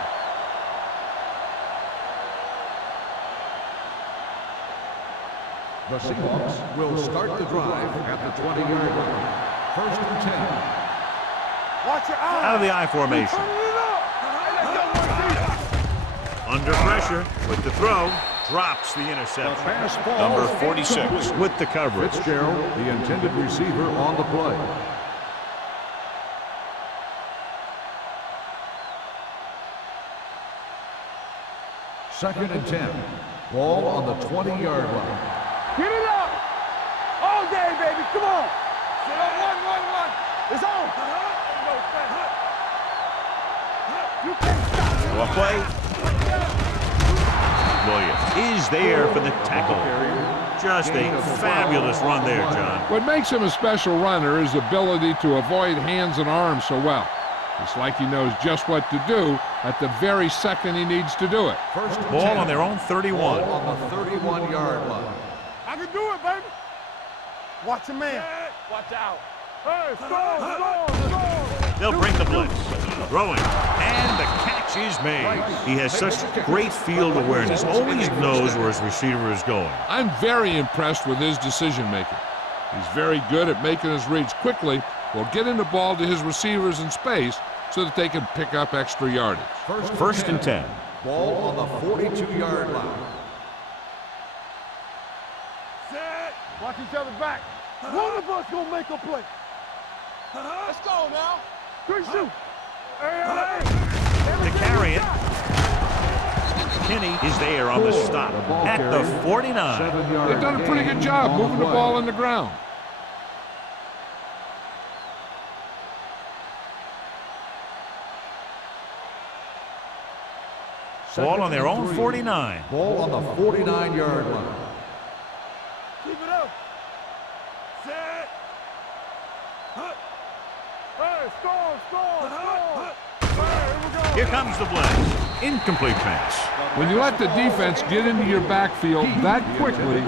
The Seahawks will start the drive at the 20-yard line. 1st and 10. Watch your eyes. Out of the I formation. Under pressure with the throw. Drops the interception. Number 46 with the coverage. Fitzgerald, the intended receiver, on the play. Second and 10. Ball on the 20-yard line. Get it up. All day, baby. Come on. Sit on 1-1-1. It's on. You can't stop. Well, play. Williams is there for the tackle. Just a fabulous run there, John. What makes him a special runner is his ability to avoid hands and arms so well. It's like he knows just what to do at the very second he needs to do it. First and Ball 10. on their own 31. Ball on the 31-yard line. I can do it, baby. Watch your man. Watch out. Hey, storm. They'll bring the blitz. Throwing. And the catch is made. He has such great field awareness. Always knows where his receiver is going. I'm very impressed with his decision-making. He's very good at making his reads quickly while getting the ball to his receivers in space so that they can pick up extra yardage. First and 10. Ball on the 42-yard line. Set. Watch each other back. One of us gonna make a play. Let's go now. Good shoot. To carry it. Kinney is there on the stop at the 49. They've done a pretty good job moving the ball in the ground. Ball on their own 49. Ball on the 49-yard line. Keep it up. Set. Hey, storm. Hey, here we go. Here comes the blitz. Incomplete pass. When you let the defense get into your backfield that quickly,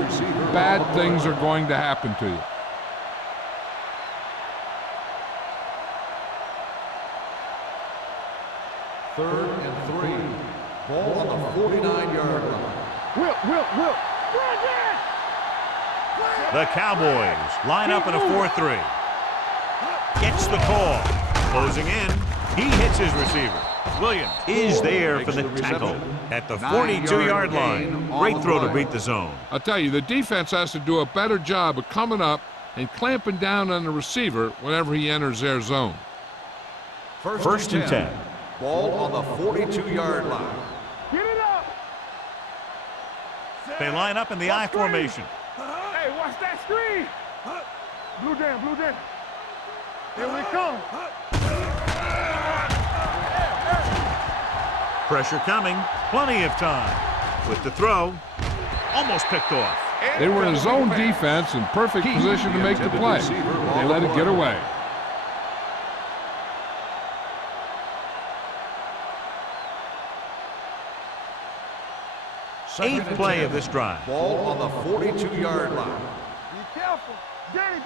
bad things are going to happen to you. Third and 3. Ball on the 49-yard line. Will. The Cowboys line up in a 4-3. Gets the call. Closing in. He hits his receiver. Williams is there for the tackle at the 42-yard line. Great throw to beat the zone. I'll tell you, the defense has to do a better job of coming up and clamping down on the receiver whenever he enters their zone. First and 10. Ball on the 42-yard line. Get it up. They line up in the I formation. Hey, watch that screen. Blue down. Here we come. Pressure coming. Plenty of time. With the throw. Almost picked off. They were in zone defense in perfect position to make the play. They let it get away. Eighth play of this drive. Ball on the 42-yard line. Be careful. Danny.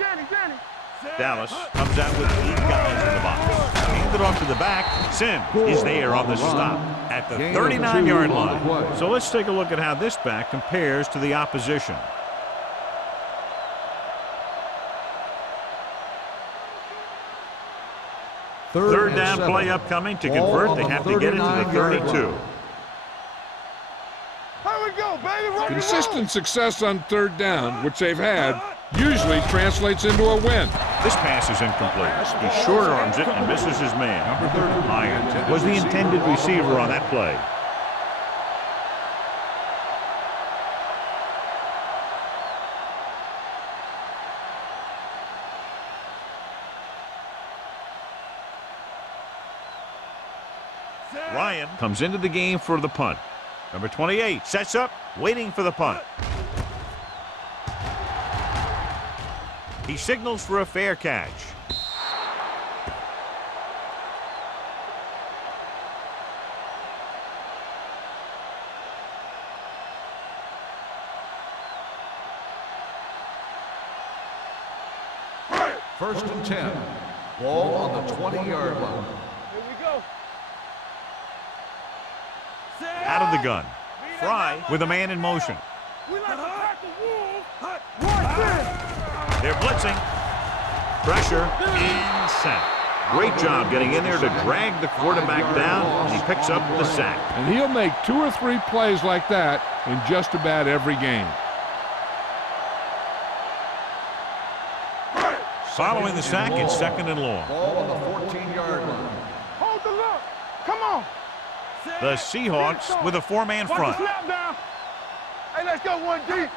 Dallas comes out with 8 guys in the box. Handed off to the back. Sim is there on the stop at the 39-yard line. So let's take a look at how this back compares to the opposition. Third down play upcoming. To convert, they have to get it to the 32. Here we go, baby. Rock and Consistent roll. success on third down, which they've had, usually translates into a win. This pass is incomplete. He short arms it and misses his man. Iron was the intended receiver on that play. Ryan comes into the game for the punt. Number 28 sets up, waiting for the punt. He signals for a fair catch. First and 10. Ball on the 20-yard line. Here we go. Out of the gun. Fry with a man in motion. We like to pack the wolves. Watch this. They're blitzing. Pressure and sack. Great job getting in there to drag the quarterback down, and he picks up the sack. And he'll make 2 or 3 plays like that in just about every game. Following the sack, it's second and long. Ball on the 14-yard line. Hold the look. Come on. The Seahawks with a 4-man Watch the front. snap down. Hey, let's go one deep.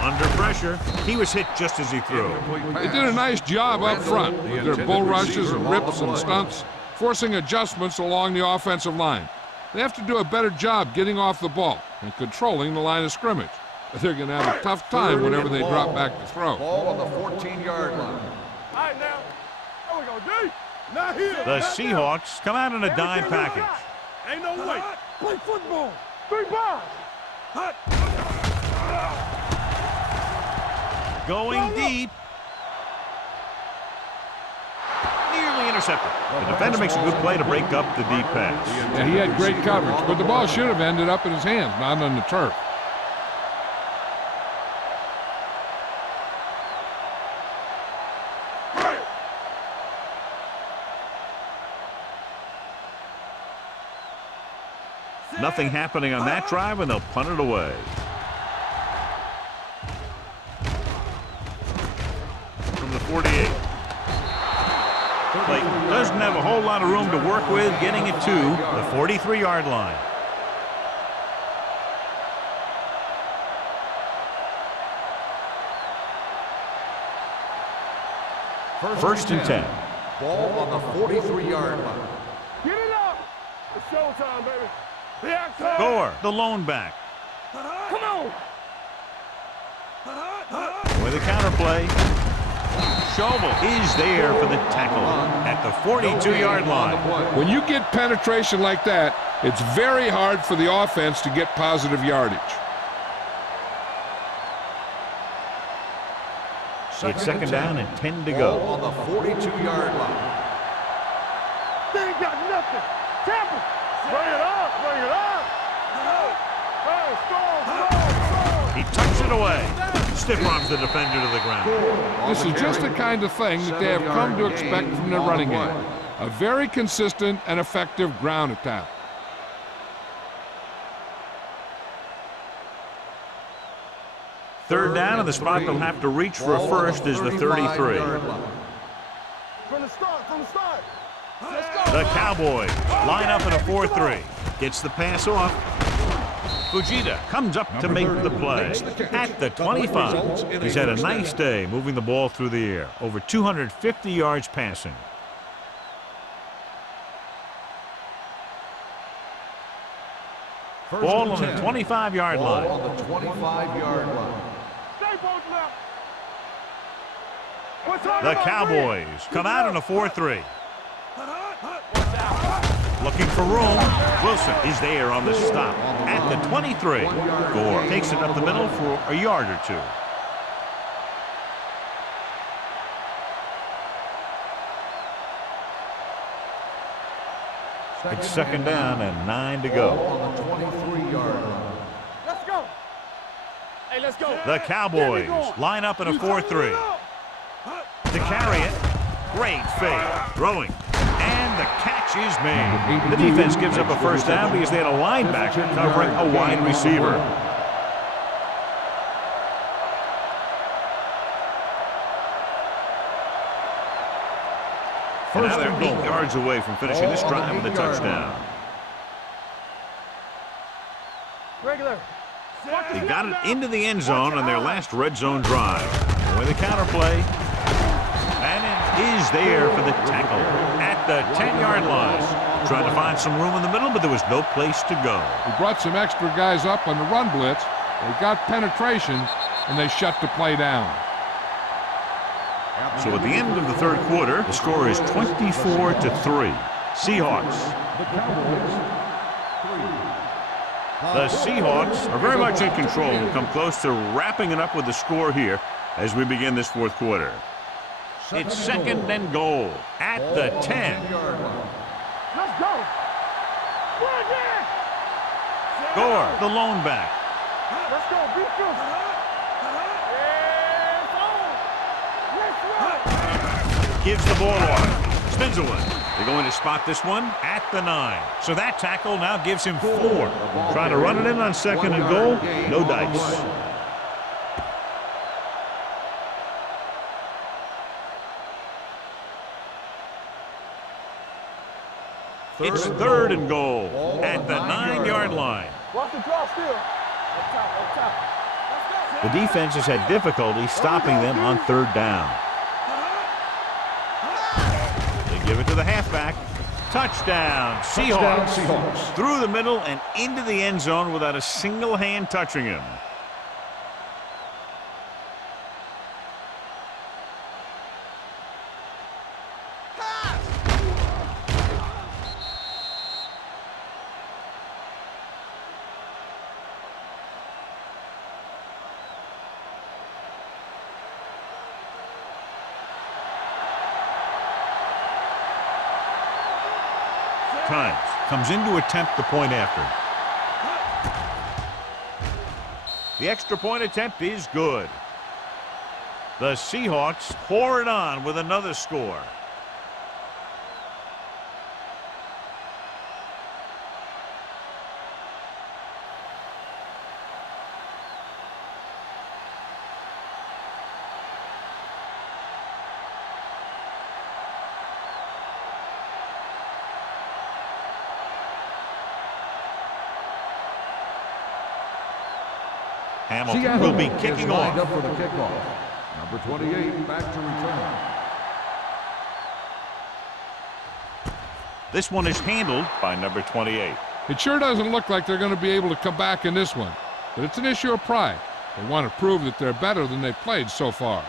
Under pressure, he was hit just as he threw. They did a nice job up front with their bull rushes and rips and stunts, forcing adjustments along the offensive line. They have to do a better job getting off the ball and controlling the line of scrimmage. They're going to have a tough time whenever they drop back to throw. Ball on the 14-yard line. All right, now. There we go, D. Not here. The Not Seahawks come out in a dime Everything is package. hot. Ain't no way. Play football. 3 balls. Hot. Going deep. Nearly intercepted. The defender makes a good play to break up the deep pass. Yeah, he had great coverage, but the ball should have ended up in his hands, not on the turf. Nothing happening on that drive, and they'll punt it away. From the 48. Clayton doesn't have a whole lot of room to work with, getting it to the 43-yard line. First and 10. Ball on the 43-yard line. Get it up. It's showtime, baby. The action. Gore, the lone back. Come on. With a counterplay. Schobel is there for the tackle at the 42-yard line. When you get penetration like that, it's very hard for the offense to get positive yardage. It's second down and 10 to Ball go. on the 42-yard line. They ain't got nothing. Tap it. Bring it up. Bring it up. Hey, score. He tucks it away. Stiff arms the defender to the ground. This is just the kind of thing that they have come to expect from their running game. A very consistent and effective ground attack. Third down, and the spot they'll have to reach for a first is the 33. From the start. Let's go. The Cowboys line up in a 4-3. Gets the pass off. Fujita comes up to make the play at the 25. He's had a nice day moving the ball through the air. Over 250 yards passing. Ball on the 25-yard line. Ball on the 25-yard line. Stay both left. The Cowboys come out in a 4-3. Looking for room. Wilson is there on the stop at the 23. Gore takes it up the middle for a yard or two. It's second down and 9 to go. On the 23-yard line. Let's go. Hey, let's go. The Cowboys line up in a 4-3. To carry it. Great fake. Throwing. And the catch is made. The defense gives up a first down because they had a linebacker covering a wide receiver. And now they're 8 yards away from finishing this drive with a touchdown. Regular. They got it into the end zone on their last red zone drive. With a counterplay. And it is there for the tackle at the 10-yard line. Trying to find some room in the middle, but there was no place to go. He brought some extra guys up on the run blitz. They got penetration, and they shut the play down. So at the end of the third quarter, the score is 24-3. Seahawks. The Seahawks are very much in control and come close to wrapping it up with the score here as we begin this fourth quarter. It's second and goal at the 10. Let's go. We're there. Gore, the lone back. Let's go. Be good. Gives the ball off. Spins away. They're going to spot this one at the 9. So that tackle now gives him 4. Trying to run it in on second and goal. No dice. It's third and goal at the 9-yard line. Watch the draw still. Up top. The defense has had difficulty stopping them on third down. They give it to the halfback. Touchdown, Touchdown, Seahawks. Seahawks. Through the middle and into the end zone without a single hand touching him. Times comes in to attempt the point after. The extra point attempt is good. The Seahawks pour it on with another score. Hamilton will be kicking off. Up for the kickoff. Number 28 back to return. This one is handled by number 28. It sure doesn't look like they're going to be able to come back in this one, but it's an issue of pride. They want to prove that they're better than they've played so far.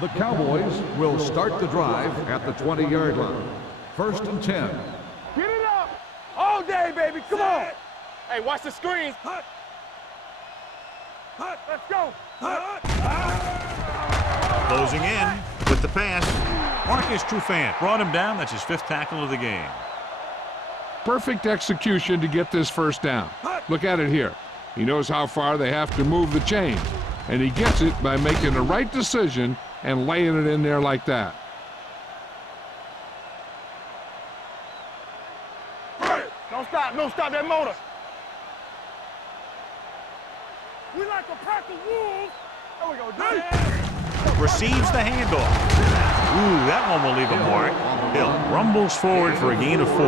The Cowboys will start the drive at the 20-yard line. 1st and 10. Get it up. All day, baby. Come on. Hey, watch the screens. Let's go. Closing in with the pass. Marcus Trufant brought him down. That's his 5th tackle of the game. Perfect execution to get this first down. Look at it here. He knows how far they have to move the chain, and he gets it by making the right decision and laying it in there like that. Don't stop that motor. We like a pack of wolves. There we go, dude. Receives the handoff. Ooh, that one will leave a mark. Hill rumbles forward for a gain of 4.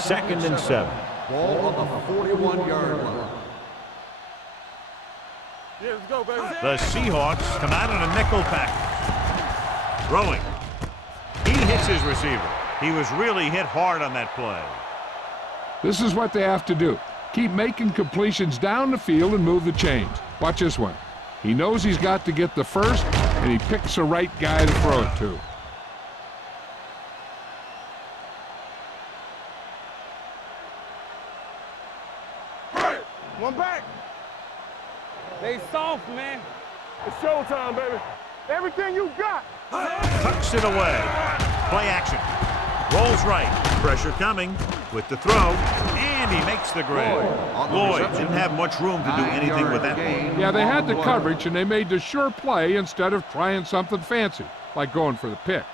Second and 7. Ball on the 41-yard line. Yeah, let's go, baby. The Seahawks come out in a nickel package. Throwing. He hits his receiver. He was really hit hard on that play. This is what they have to do. Keep making completions down the field and move the chains. Watch this one. He knows he's got to get the first, and he picks the right guy to throw it to. One back. They soft, man. It's showtime, baby. Everything you got. Tucks it away. Play action. Rolls right. Pressure coming with the throw. And he makes the grab. Lloyd didn't have much room to do anything with that one. Yeah, they had the coverage, and they made the sure play instead of trying something fancy, like going for the pick.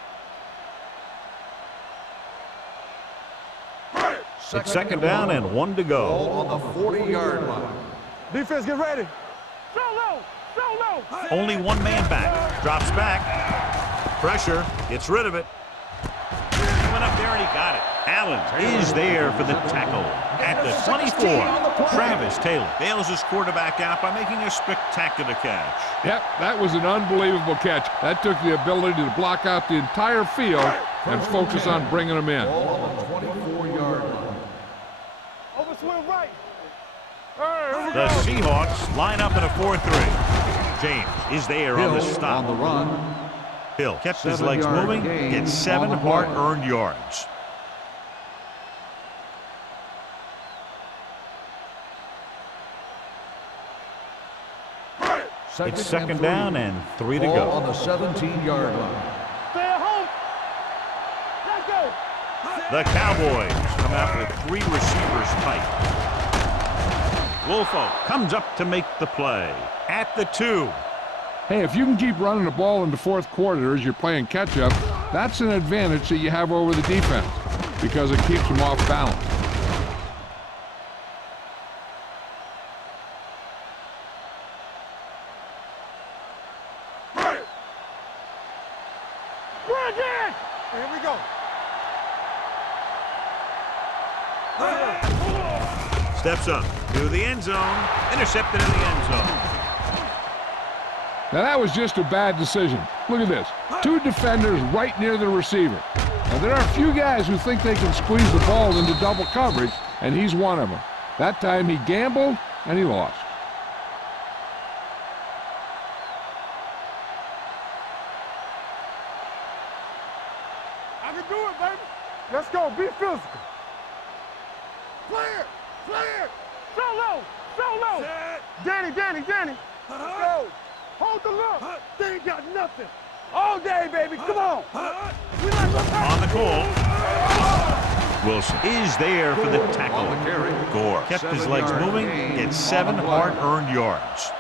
It's 2nd down and 1 to go. Ball on the 40-yard line. Defense, get ready. So low. Only one man back. Drops back. Pressure. Gets rid of it. He went up there and he got it. Allen is there for the tackle. At the 24, Travis Taylor bails his quarterback out by making a spectacular catch. Yep, that was an unbelievable catch. That took the ability to block out the entire field and focus on bringing them in. Ball on the 24-yard line. Overswing right. The Seahawks line up in a 4-3. James is there on the stop. On the run. Hill kept his legs moving, gets 7 hard-earned yards. It's 2nd down and 3 to Ball go. on the 17-yard line. Stay at home. Let's go. The Cowboys come out with 3 receivers tight. Wolfo comes up to make the play. At the 2. Hey, if you can keep running the ball in the 4th quarter as you're playing catch-up, that's an advantage that you have over the defense because it keeps them off balance. Here we go. Steps up to the end zone. Intercepted in the end zone. Now that was just a bad decision. Look at this. Two defenders right near the receiver. Now there are a few guys who think they can squeeze the ball into double coverage, and he's one of them. That time he gambled, and he lost. I can do it, baby. Let's go. Be physical. Clear. Clear. Solo. Solo. Danny. Let's go. Hold the look. They ain't got nothing. All day, baby. Come on. We not gonna On the call. Wilson is there for the tackle. Gore kept his legs moving, gets 7 hard-earned yards.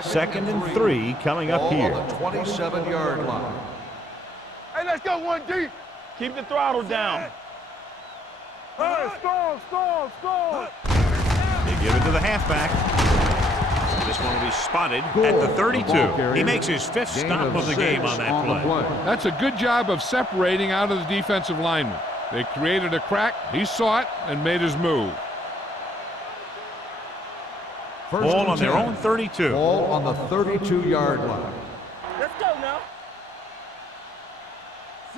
Second and 3 coming up here. On the 27-yard line. Hey, let's go 1 deep. Keep the throttle down. Hey, storm. They give it to the halfback. This one will be spotted at the 32. He makes his 5th stop of the game on that play. That's a good job of separating out of the defensive lineman. They created a crack, he saw it, and made his move. Ball on their own 32. Ball on the 32-yard line. Let's go now.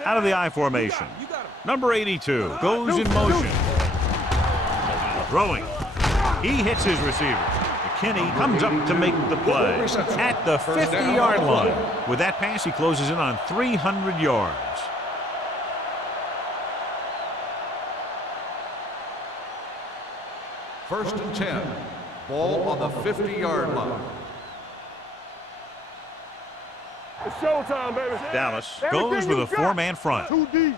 Out of the I formation. Number 82 goes in motion. Throwing. He hits his receiver. McKinney comes up to make the play at the 50-yard line. With that pass, he closes in on 300 yards. First and 10. Ball on the 50-yard line. It's showtime, baby. Dallas goes with a 4-man front. Too deep.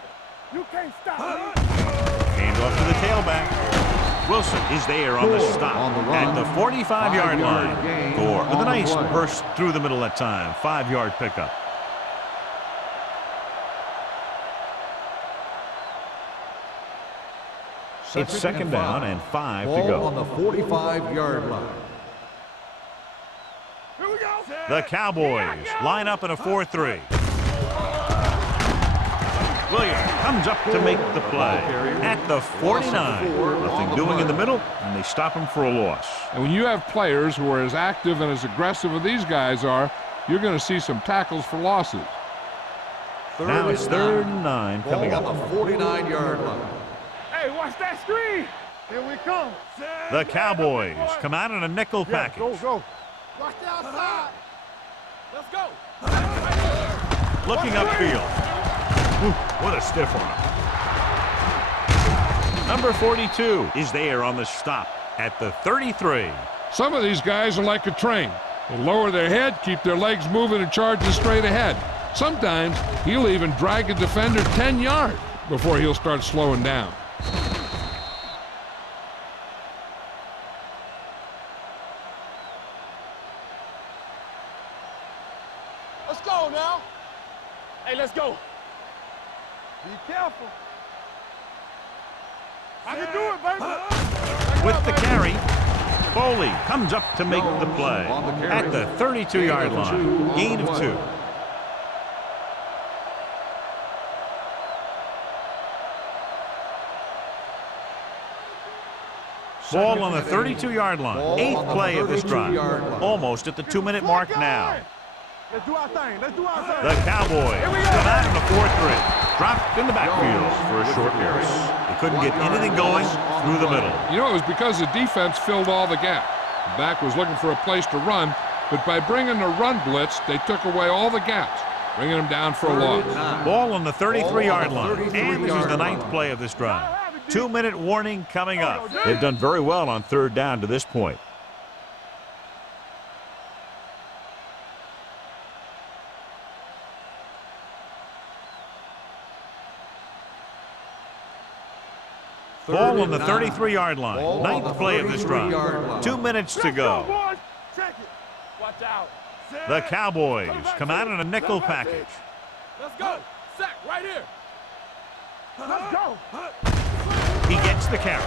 You can't stop me. Hand off to the tailback. Wilson is there on the stop at the 45-yard line. Gore with a nice burst through the middle that time. 5-yard pickup. It's second down and 5 to go. Ball on the 45-yard line. Here we go. The Cowboys line up in a 4-3. Williams comes up to make the play at the 49. Nothing doing in the middle, and they stop him for a loss. And when you have players who are as active and as aggressive as these guys are, you're going to see some tackles for losses. Now it's 3rd and 9 coming Ball up. on the 49-yard line. Hey, watch that screen. Here we come. The Cowboys come out in a nickel package. Go. Watch the outside. Let's go. Looking upfield. Ooh, what a stiff arm. Number 42 is there on the stop at the 33. Some of these guys are like a train. They lower their head, keep their legs moving, and charge straight ahead. Sometimes he'll even drag a defender 10 yards before he'll start slowing down. Let's go now. Hey, let's go. Be careful. I can do it, baby. With the carry, Foley comes up to make the play at the 32-yard line. Gain of 2. Ball on the 32-yard line. 8th play of this drive. Almost at the 2-minute mark now. Let's do our thing. The Cowboys come out in the 4-3. Dropped in the backfield for a short gain. They couldn't get anything going through the middle. You know, it was because the defense filled all the gaps. The back was looking for a place to run, but by bringing the run blitz, they took away all the gaps, bringing them down for a loss. Ball on the 33-yard line. And this is the 9th play of this drive. 2-minute warning coming up. They've done very well on 3rd down to this point. Ball on the 33-yard line. 9th play of this drive. 2 minutes to go. Check it. Watch out. The Cowboys come out in a nickel package. Let's go. Sack right here. Let's go. He gets the carry.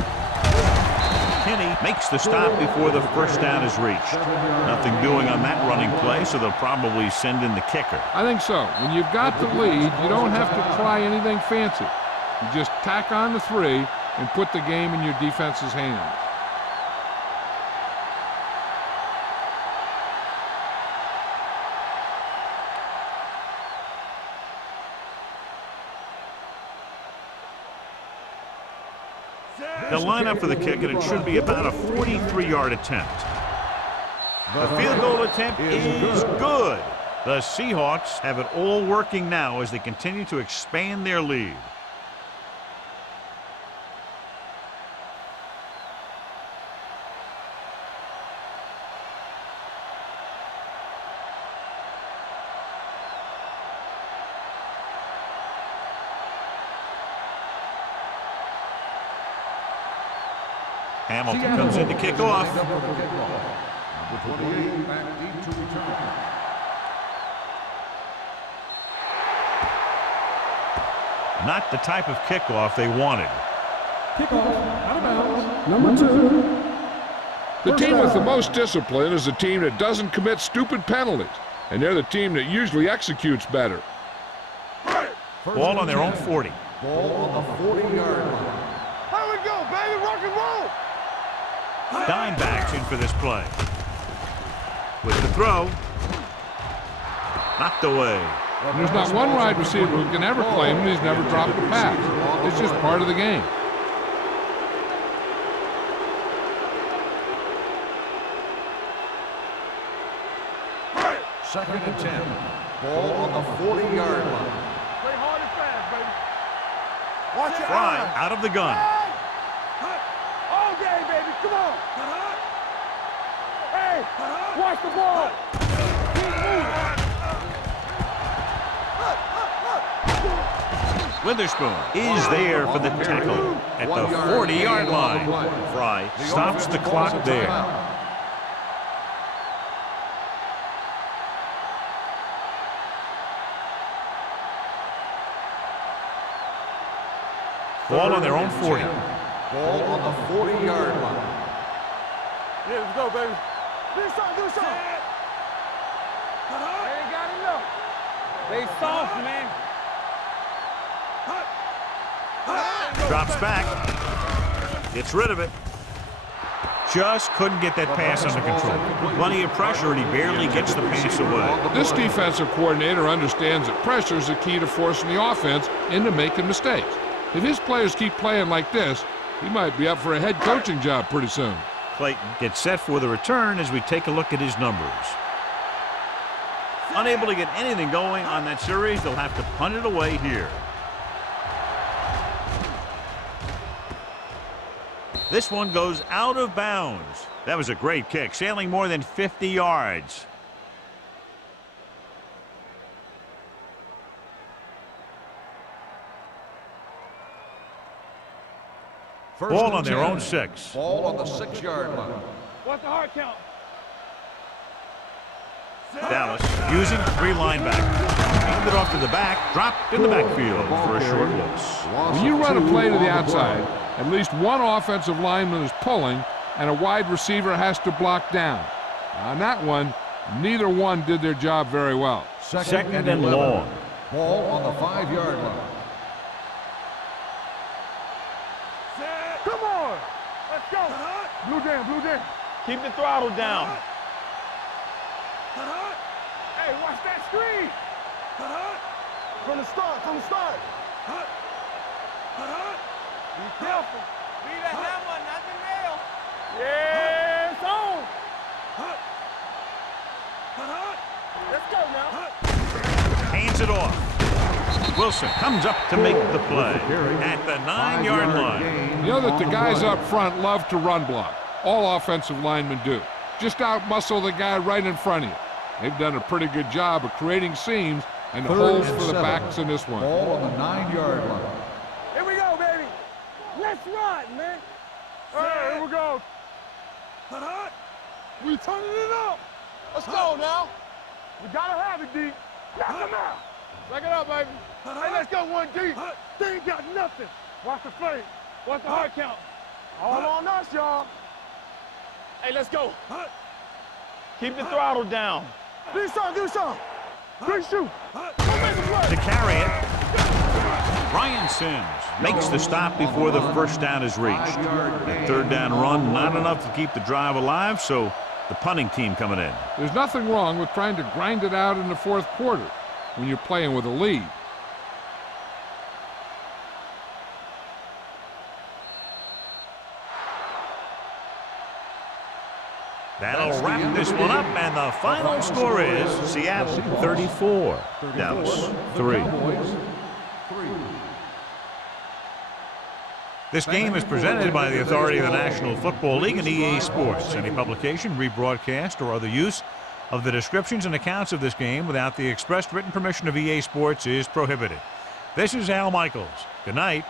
McKinney makes the stop before the first down is reached. Nothing doing on that running play, so they'll probably send in the kicker. I think so. When you've got the lead, you don't have to try anything fancy. You just tack on the 3 and put the game in your defense's hands. They'll line up for the kick, and it should be about a 43-yard attempt. The field goal attempt is good. The Seahawks have it all working now as they continue to expand their lead. Hamilton comes in to kick off. Number 28 back deep to return. Not the type of kickoff they wanted. Kickoff, out of bounds. Number 2. The team with the most discipline is the team that doesn't commit stupid penalties, and they're the team that usually executes better. Ball on their own 40. Ball on the 40-yard line. Here we go, baby, rock and roll. Dime backs in for this play. With the throw. Knocked away. There's not one wide receiver who can ever claim that he's never dropped a pass. It's just part of the game. Second and 10. Ball on the 40-yard line. Play hard and fast, baby. Watch your Fry eyes. out of the gun. All day, baby. Come on. Hey, watch the ball. Keep moving. Witherspoon is there for the tackle at the 40-yard line. Fry stops the clock there. Ball on their own 40. Ball on the 40-yard line. Yeah, let's go, baby. Do something. They ain't got enough. They soft, man. Drops back. Gets rid of it. Just couldn't get that pass under control. Plenty of pressure, and he barely gets the pass away. This defensive coordinator understands that pressure is the key to forcing the offense into making mistakes. If his players keep playing like this, he might be up for a head coaching job pretty soon. Clayton gets set for the return as we take a look at his numbers. Unable to get anything going on that series, they'll have to punt it away here. This one goes out of bounds. That was a great kick, sailing more than 50 yards. Ball on their own 6. Ball on the 6-yard line. What's the hard count? Dallas using 3 linebackers. Handed off to the back, dropped in the backfield for a short loss. When you run a play to the outside, at least one offensive lineman is pulling, and a wide receiver has to block down. On that one, neither one did their job very well. Second and long. Ball on the 5-yard line. Come on. Let's go. Blue down. Keep the throttle down. Hey, watch that screen. From the start. Be careful. Be the hammer, not the nail. Yeah, it's on. Let's go now. Hands it off. Wilson comes up to make the play at the 9-yard line. You know that the guys up front love to run block. All offensive linemen do. Just out-muscle the guy right in front of you. They've done a pretty good job of creating seams and holes for the backs in this one. Ball on the 9-yard line. Here we go, baby. Let's run, man. All right, here we go. We turning it up. Let's go now. We gotta have it, D. Knock him out. Back it up, baby. Hey, let's go 1 deep. They ain't got nothing. Watch the flame. Watch the hard count. All on us, y'all. Hey, let's go. Keep the throttle down. Give me some, give me some. Quick shoot. To carry it, Ryan Sims makes the stop before the first down is reached. The third down run, not enough to keep the drive alive, so the punting team coming in. There's nothing wrong with trying to grind it out in the fourth quarter when you're playing with a lead. That'll wrap this one up, and the final score is Seattle 34, Dallas 3. This game is presented by the authority of the National Football League and EA Sports. Any publication, rebroadcast, or other use of the descriptions and accounts of this game without the expressed written permission of EA Sports is prohibited. This is Al Michaels. Good night.